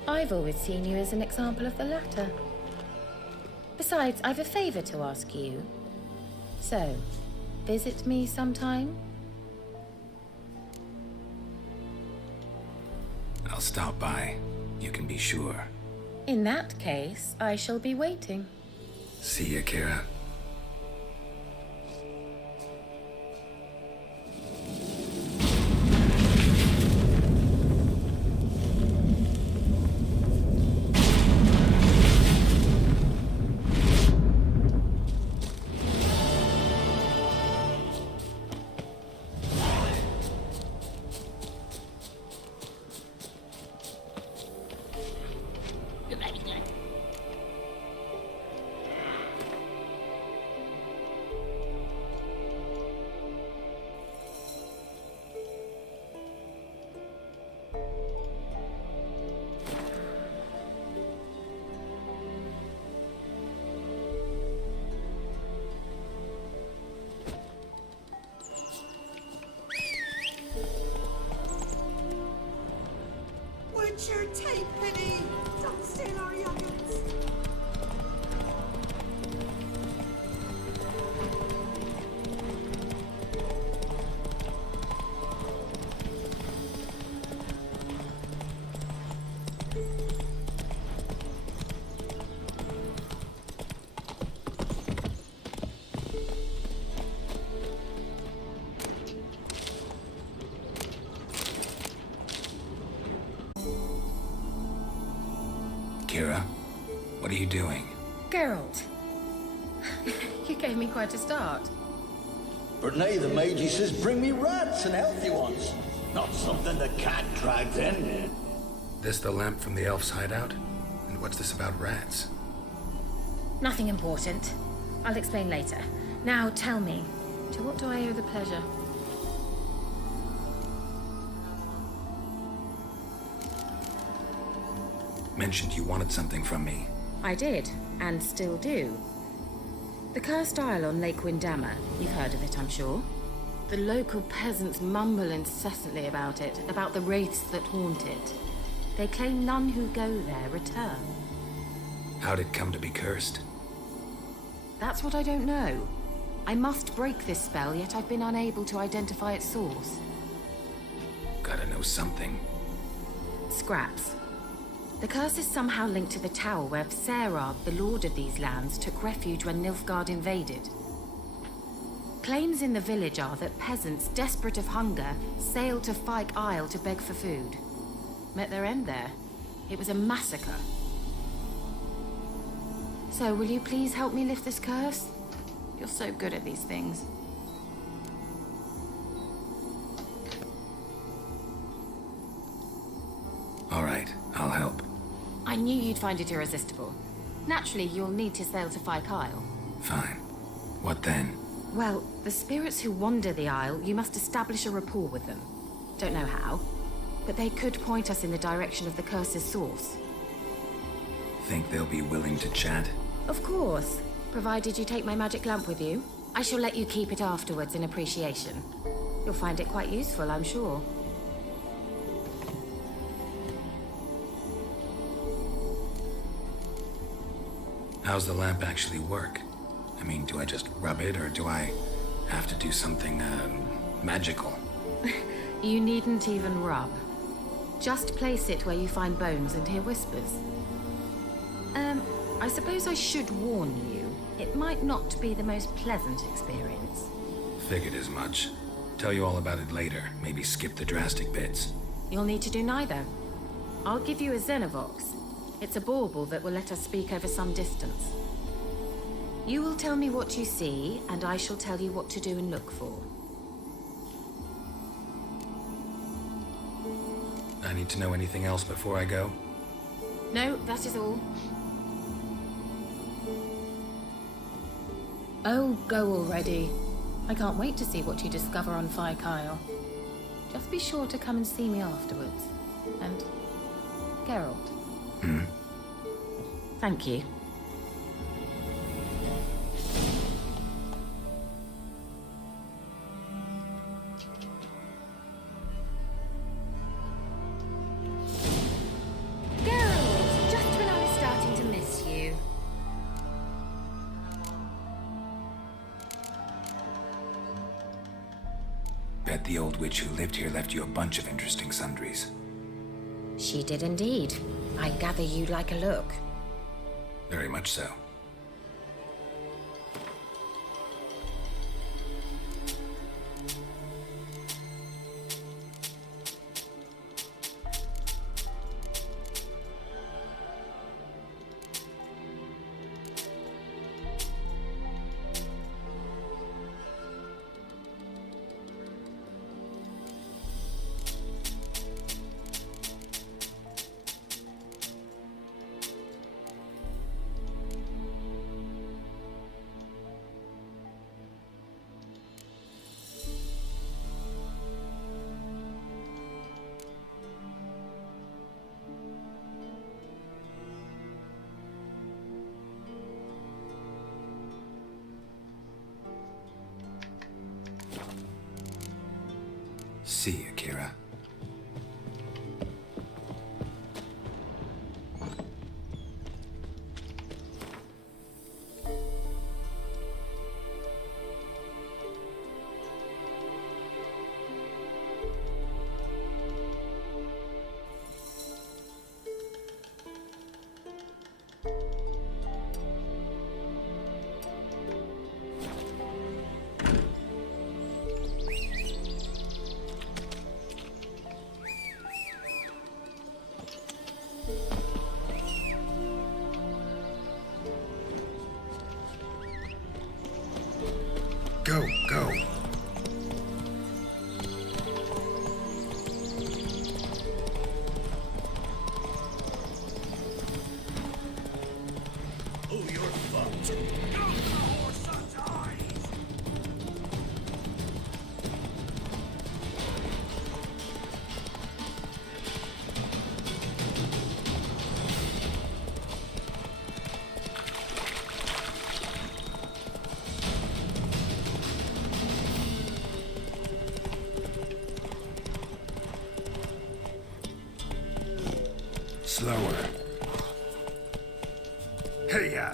I've always seen you as an example of the latter. Besides, I've a favor to ask you. So, visit me sometime? I'll stop by. You can be sure. In that case, I shall be waiting. See ya, Kira. Witcher, take pity! Don't steal our young'uns! Kira, what are you doing? Geralt. You gave me quite a start. Bernay the mage, he says, bring me rats and healthy ones. Not something the cat dragged in. This the lamp from the elf's hideout? And what's this about rats? Nothing important. I'll explain later. Now tell me, to what do I owe the pleasure? Mentioned you wanted something from me. I did, and still do. The cursed isle on Lake Windammer. You've heard of it, I'm sure. The local peasants mumble incessantly about it, about the wraiths that haunt it. They claim none who go there return. How'd it come to be cursed? That's what I don't know. I must break this spell, yet I've been unable to identify its source. Gotta know something. Scraps. The curse is somehow linked to the tower where Serad, the lord of these lands, took refuge when Nilfgaard invaded. Claims in the village are that peasants, desperate of hunger, sailed to Fyke Isle to beg for food. Met their end there. It was a massacre. So, will you please help me lift this curse? You're so good at these things. All right, I'll help. I knew you'd find it irresistible. Naturally, you'll need to sail to Fyke Isle. Fine. What then? Well, the spirits who wander the Isle, you must establish a rapport with them. Don't know how, but they could point us in the direction of the curse's source. Think they'll be willing to chat? Of course, provided you take my magic lamp with you. I shall let you keep it afterwards in appreciation. You'll find it quite useful, I'm sure. How's the lamp actually work? I mean, do I just rub it, or do I have to do something, magical? You needn't even rub. Just place it where you find bones and hear whispers. I suppose I should warn you. It might not be the most pleasant experience. Figured as much. Tell you all about it later. Maybe skip the drastic bits. You'll need to do neither. I'll give you a Xenovox. It's a bauble that will let us speak over some distance. You will tell me what you see, and I shall tell you what to do and look for. I need to know anything else before I go? No, that is all. Oh, go already. I can't wait to see what you discover on Fire Kyle. Just be sure to come and see me afterwards. And Geralt. Thank you. Geralt, just when I was starting to miss you. Bet the old witch who lived here left you a bunch of interesting sundries. She did indeed. I gather you'd like a look. Very much so. See you, Kira. Go, go. Oh, you're fucked. Slower. Hey-ya!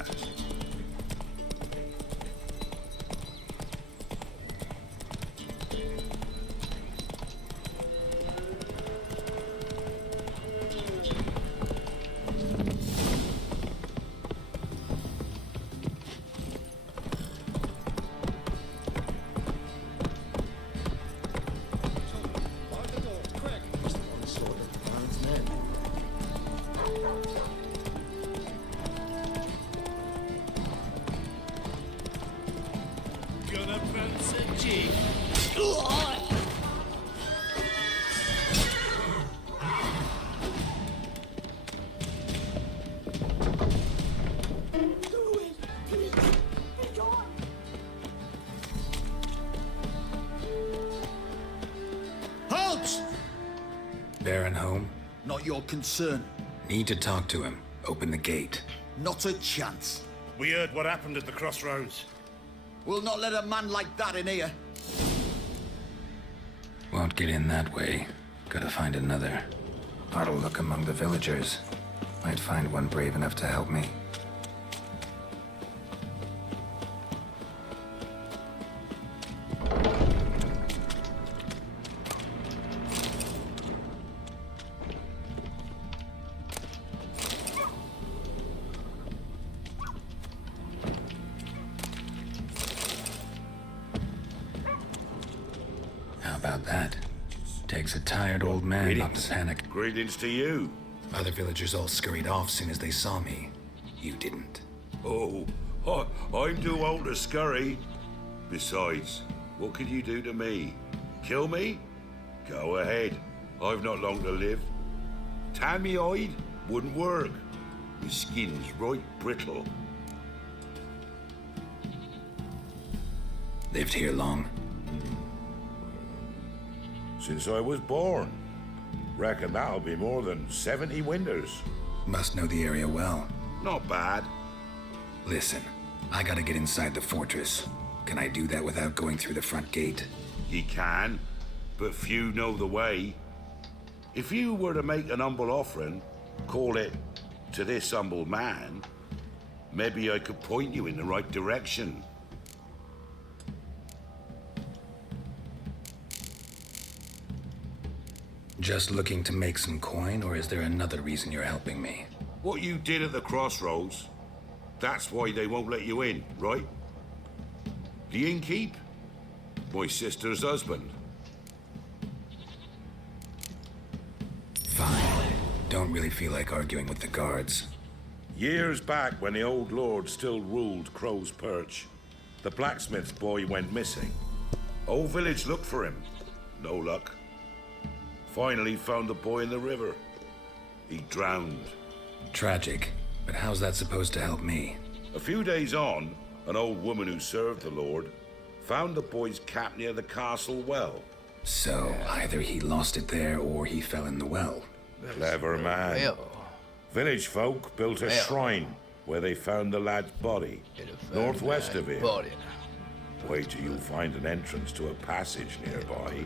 Gonna bounce a jig. Halt! Baron home? Not your concern. Need to talk to him. Open the gate. Not a chance. We heard what happened at the crossroads. We'll not let a man like that in here. Won't get in that way. Gotta find another. Ought to look among the villagers. Might find one brave enough to help me. How about that? Takes a tired old man not to panic. Greetings to you. Other villagers all scurried off soon as they saw me. You didn't. Oh, I'm too old to scurry. Besides, what could you do to me? Kill me? Go ahead. I've not long to live. Tan me hide wouldn't work. My skin's right brittle. Lived here long? Since I was born. Reckon that'll be more than 70 winters. Must know the area well. Not bad. Listen, I gotta get inside the fortress. Can I do that without going through the front gate? Ye can, but few know the way. If you were to make an humble offering, call it to this humble man, maybe I could point you in the right direction. Just looking to make some coin, or is there another reason you're helping me? What you did at the crossroads, that's why they won't let you in, right? The innkeep? My sister's husband. Fine. Don't really feel like arguing with the guards. Years back, when the old lord still ruled Crow's Perch, the blacksmith's boy went missing. Whole village looked for him. No luck. Finally found the boy in the river. He drowned. Tragic. But how's that supposed to help me? A few days on, an old woman who served the lord found the boy's cap near the castle well. So, either he lost it there or he fell in the well. Clever man. Village folk built a shrine where they found the lad's body, northwest of here. Wait till you find an entrance to a passage nearby.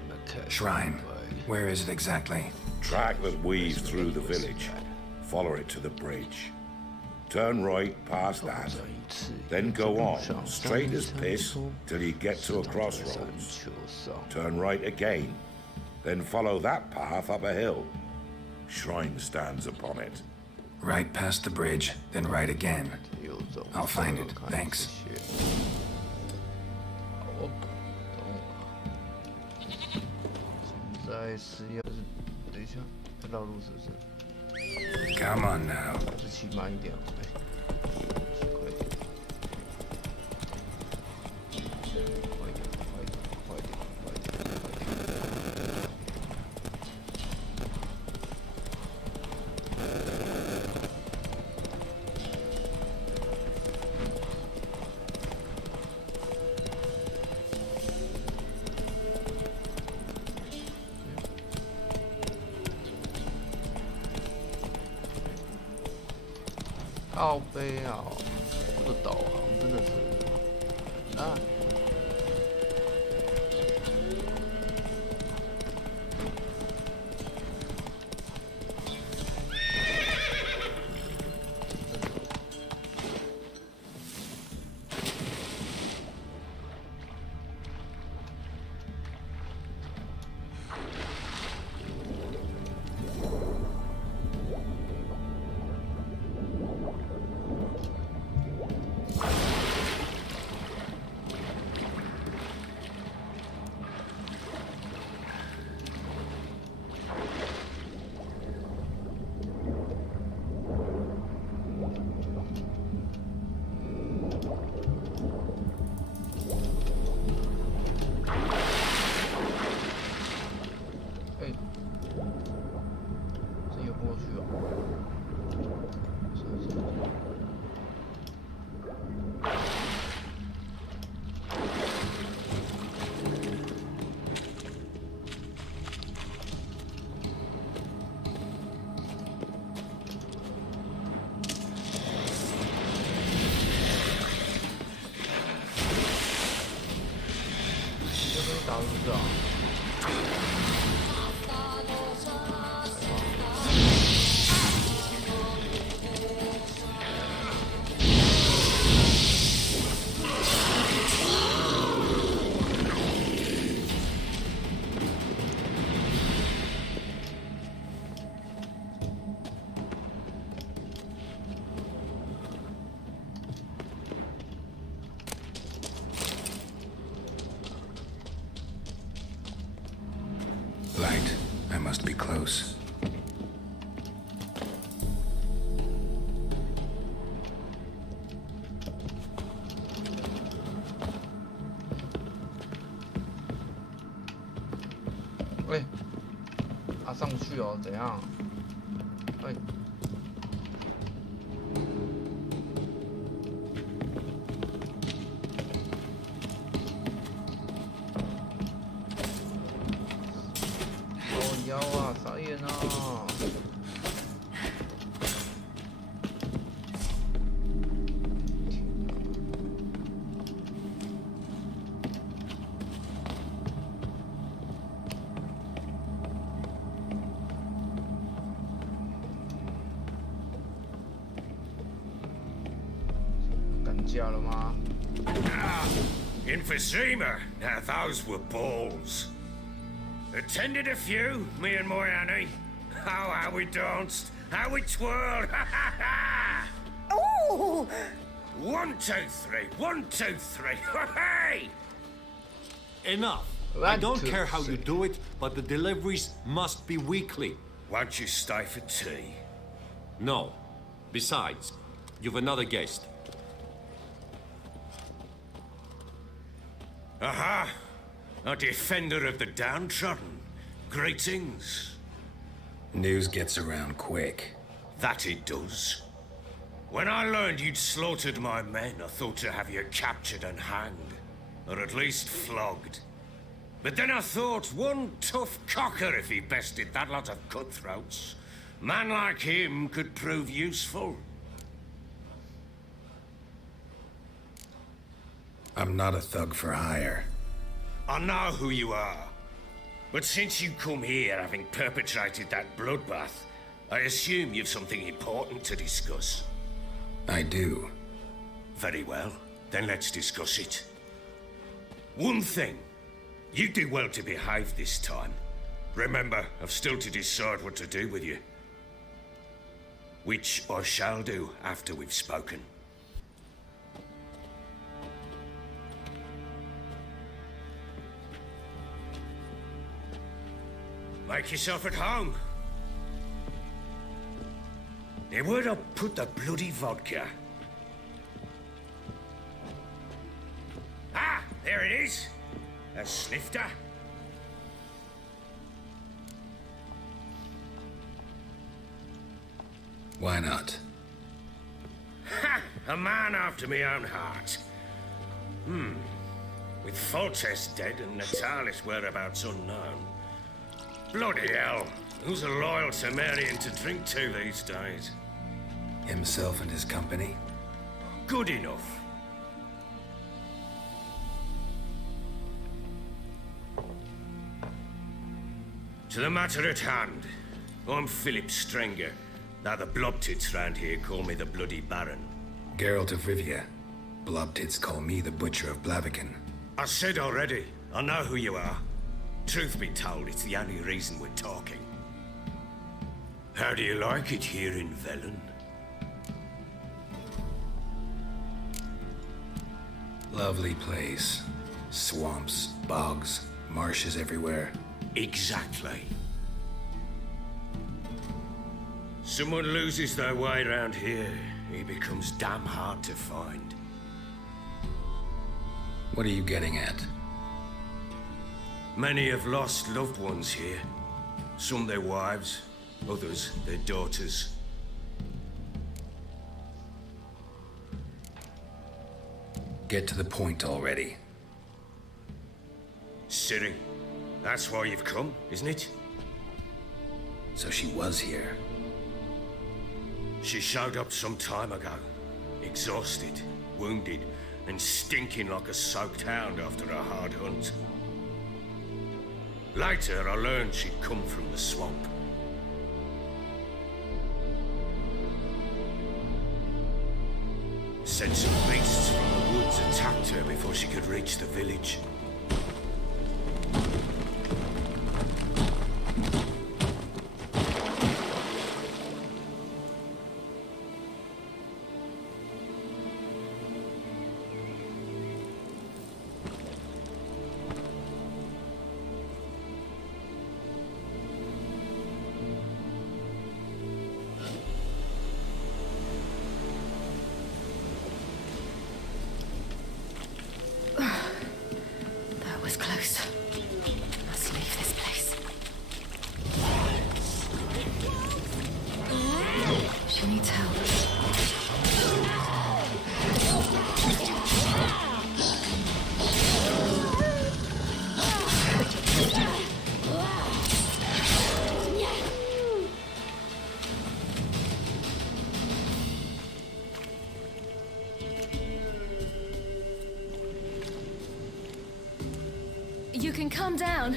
Shrine. Where is it exactly? Track that weaves through the village. Follow it to the bridge. Turn right past that. Then go on, straight as piss, till you get to a crossroads. Turn right again. Then follow that path up a hill. Shrine stands upon it. Right past the bridge, then right again. I'll find it. Thanks. 在是要是等一下，绕路是不是？ Come on now. 是骑慢一点，哎，骑快一点，快一点，快一点，快一点，快一点，快一点。靠背啊！我的导航真的是烂。打不是啊。Light. I must be close. 喂，啊上不去哦，怎样？哎。哦腰啊，傻眼啊！家了吗？ Emphysema. Now those were balls. Attended a few, me and my Annie. Oh, how we danced, how we twirled. Ha ha ha! Oh! 1, 2, 3. 1, 2, 3. Hey! Enough. I don't care how you do it, but the deliveries must be weekly. Won't you stay for tea? No. Besides, you've another guest. Aha! A defender of the downtrodden. Greetings. News gets around quick. That it does. When I learned you'd slaughtered my men, I thought to have you captured and hanged. Or at least flogged. But then I thought, one tough cocker if he bested that lot of cutthroats. Man like him could prove useful. I'm not a thug for hire. I know who you are. But since you come here having perpetrated that bloodbath, I assume you've something important to discuss. I do. Very well. Then let's discuss it. One thing. You do well to behave this time. Remember, I've still to decide what to do with you. Which I shall do after we've spoken. Make yourself at home. Now, where'd I put the bloody vodka? Ah, there it is. A snifter. Why not? Ha! A man after my own heart. With Foltest dead and Natalis' whereabouts unknown. Bloody hell. Who's a loyal Cimmerian to drink to these days? Himself and his company? Good enough. To the matter at hand. I'm Philip Strenger. Now the Blobtits round here call me the Bloody Baron. Geralt of Rivia. Blobtits call me the Butcher of Blaviken. I said already, I know who you are. Truth be told, it's the only reason we're talking. How do you like it here in Velen? Lovely place. Swamps, bogs, marshes everywhere. Exactly. Someone loses their way around here, he becomes damn hard to find. What are you getting at? Many have lost loved ones here. Some their wives, others their daughters. Get to the point already. Ciri, that's why you've come, isn't it? So she was here. She showed up some time ago. Exhausted, wounded, and stinking like a soaked hound after a hard hunt. Later, I learned she'd come from the swamp. Said some beasts from the woods attacked her before she could reach the village. You can come down.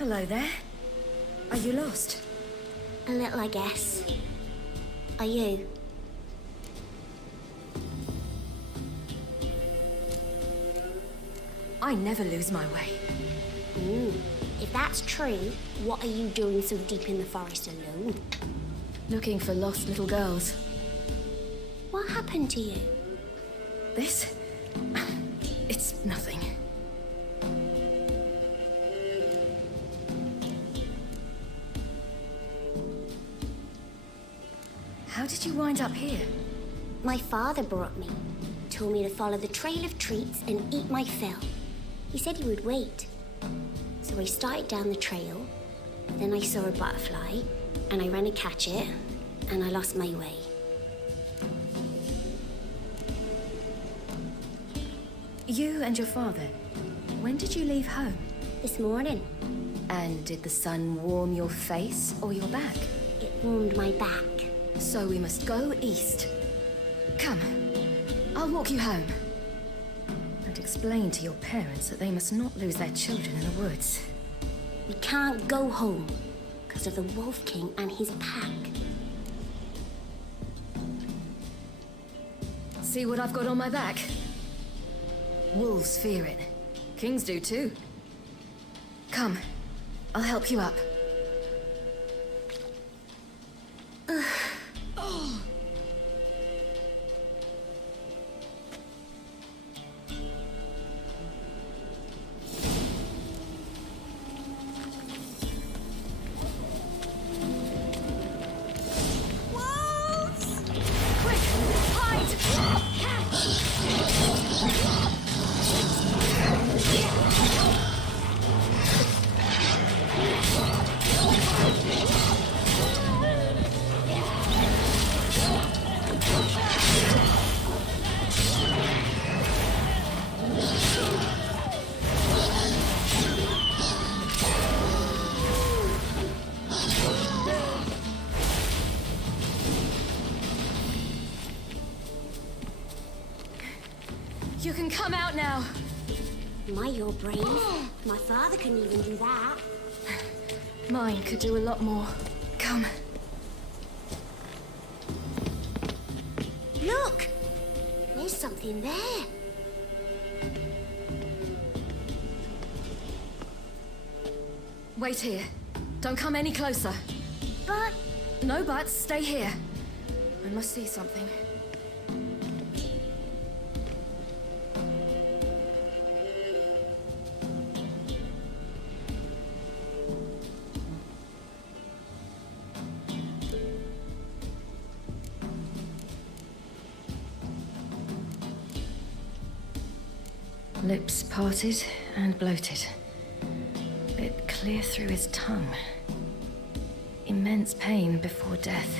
Hello there. Are you lost? A little, I guess. Are you? I never lose my way. If that's true, what are you doing so deep in the forest alone? Looking for lost little girls. What happened to you? This? It's nothing. How did you wind up here? My father brought me. Told me to follow the trail of treats and eat my fill. He said he would wait. So I started down the trail. Then I saw a butterfly, and I ran to catch it, and I lost my way. You and your father, when did you leave home? This morning. And did the sun warm your face or your back? It warmed my back. So we must go east. Come, I'll walk you home. And explain to your parents that they must not lose their children in the woods. We can't go home because of the Wolf King and his pack. See what I've got on my back? Wolves fear it. Kings do too. Come, I'll help you up. You can come out now. You're brave. My father couldn't even do that. Mine could do a lot more. Come. Look! There's something there. Wait here. Don't come any closer. But... No buts. Stay here. I must see something. Lips parted and bloated. Bit clear through his tongue. Immense pain before death.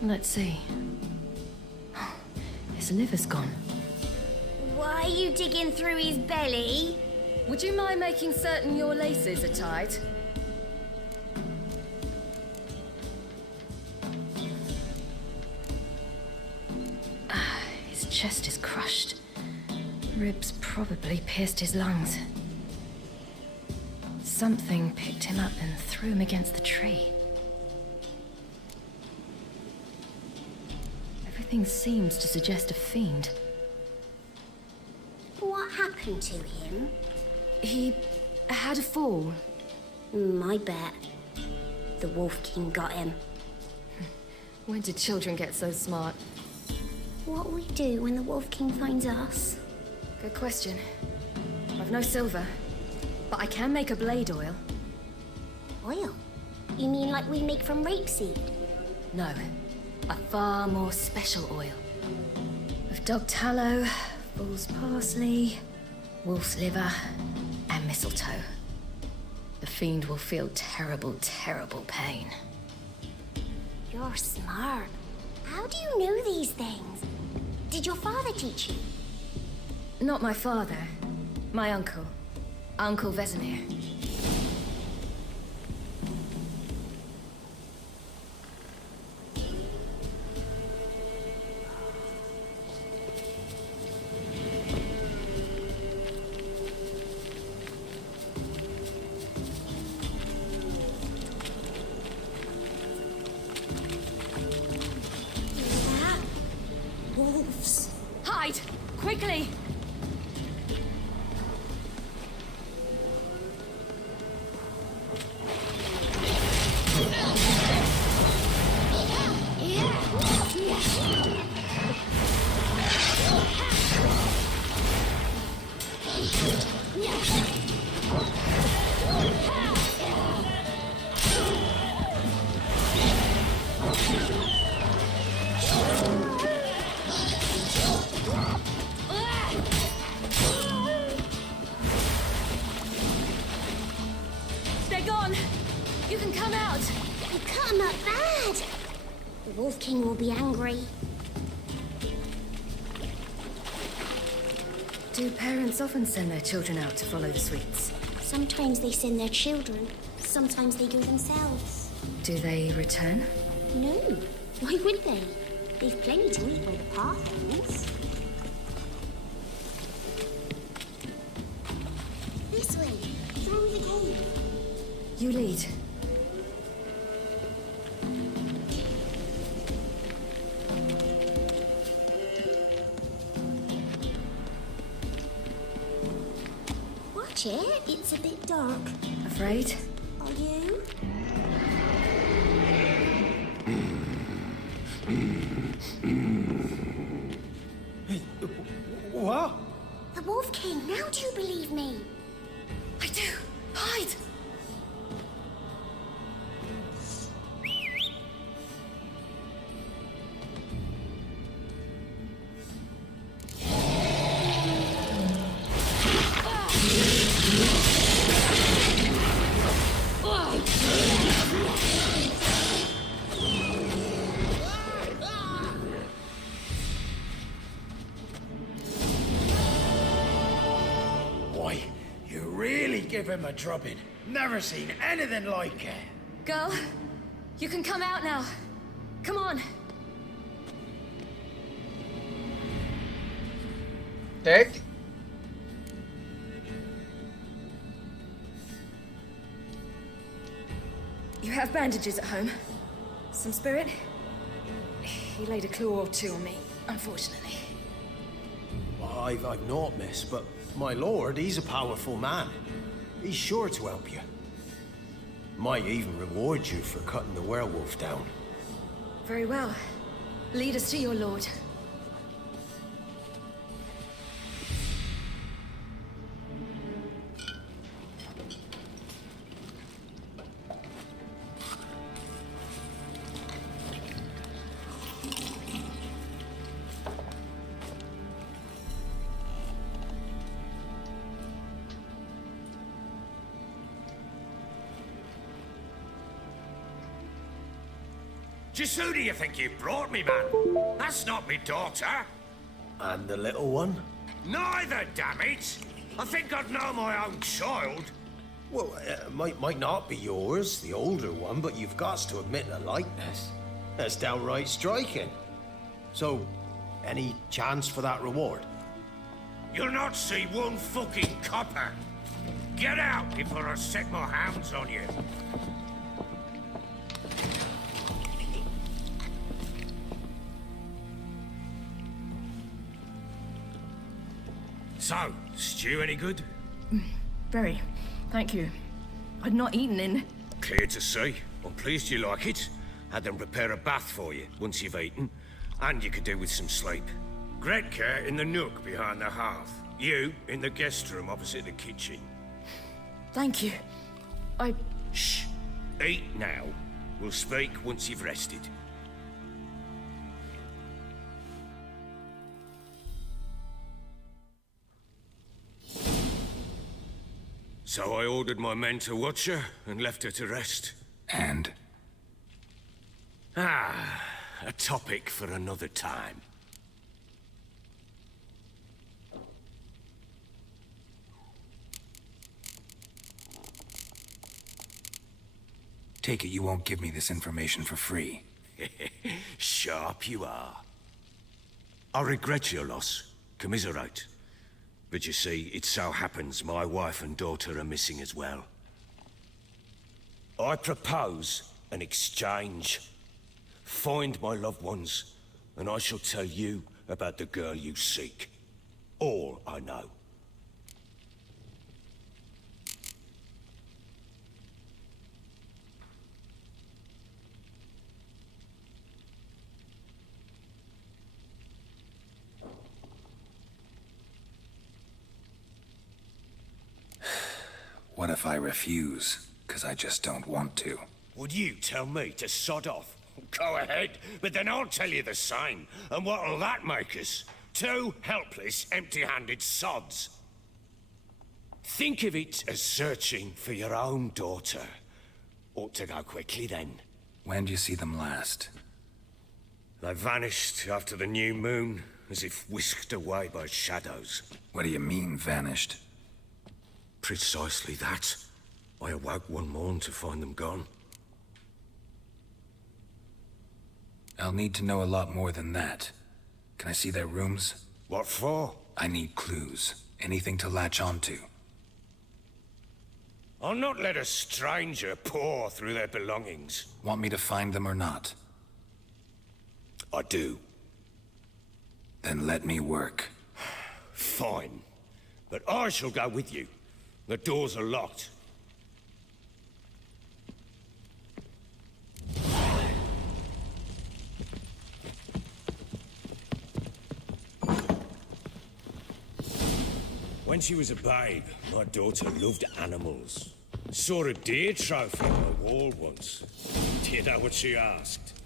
Let's see. His liver's gone. Why are you digging through his belly? Would you mind making certain your laces are tied? His chest is crushed. Ribs probably pierced his lungs. Something picked him up and threw him against the tree. Everything seems to suggest a fiend. What happened to him? He had a fall. I bet. The Wolf King got him. When did children get so smart? What'll we do when the Wolf King finds us? Good question. I've no silver, but I can make a blade oil. Oil? You mean like we make from rapeseed? No, a far more special oil. Of dog tallow, bull's parsley, wolf's liver, and mistletoe. The fiend will feel terrible, terrible pain. You're smart. How do you know these things? Did your father teach you? Not my father. My uncle. Uncle Vesemir. Wolves. Hide! Quickly! They're gone! You can come out! You cut him up bad. The Wolf King will be angry. Do parents often send their children out to follow the sweets? Sometimes they send their children. Sometimes they go themselves. Do they return? No. Why would they? They've plenty to eat where the path ends. This way. Through the cave. You lead. Watch it. It's a bit dark. Afraid? Are you? What? The Wolf King. Now do you believe me? I do. Hide! Boy, you really give him a drubbing. Never seen anything like it. Girl, you can come out now. Come on. Dick? You have bandages at home? Some spirit? He laid a claw or two on me, unfortunately. Well, I've not, miss, but my lord, he's a powerful man. He's sure to help you. Might even reward you for cutting the werewolf down. Very well. Lead us to your lord. Just who do you think you brought me, man? That's not me daughter. And the little one? Neither, damn it! I think I'd know my own child. Well, might not be yours, the older one, but you've got to admit the likeness. That's downright striking. So, any chance for that reward? You'll not see one fucking copper. Get out before I set my hounds on you. So, stew any good? Very. Thank you. I'd not eaten in... Clear to see. I'm pleased you like it. Had them prepare a bath for you once you've eaten. And you could do with some sleep. Gretka in the nook behind the hearth. You in the guest room opposite the kitchen. Thank you. Shh. Eat now. We'll speak once you've rested. So I ordered my men to watch her and left her to rest. And? Ah, a topic for another time. Take it you won't give me this information for free. Sharp you are. I regret your loss. Commiserate. But you see, it so happens my wife and daughter are missing as well. I propose an exchange. Find my loved ones, and I shall tell you about the girl you seek. All I know. What if I refuse? 'Cause I just don't want to. Would you tell me to sod off? Go ahead, but then I'll tell you the same. And what'll that make us? Two helpless, empty-handed sods. Think of it as searching for your own daughter. Ought to go quickly then. When do you see them last? They vanished after the new moon, as if whisked away by shadows. What do you mean, vanished? Precisely that. I awoke one morn to find them gone. I'll need to know a lot more than that. Can I see their rooms? What for? I need clues. Anything to latch onto. I'll not let a stranger pore through their belongings. Want me to find them or not? I do. Then let me work. Fine. But I shall go with you. The doors are locked. When she was a babe, my daughter loved animals. Saw a deer trophy on the wall once. Do you know what she asked?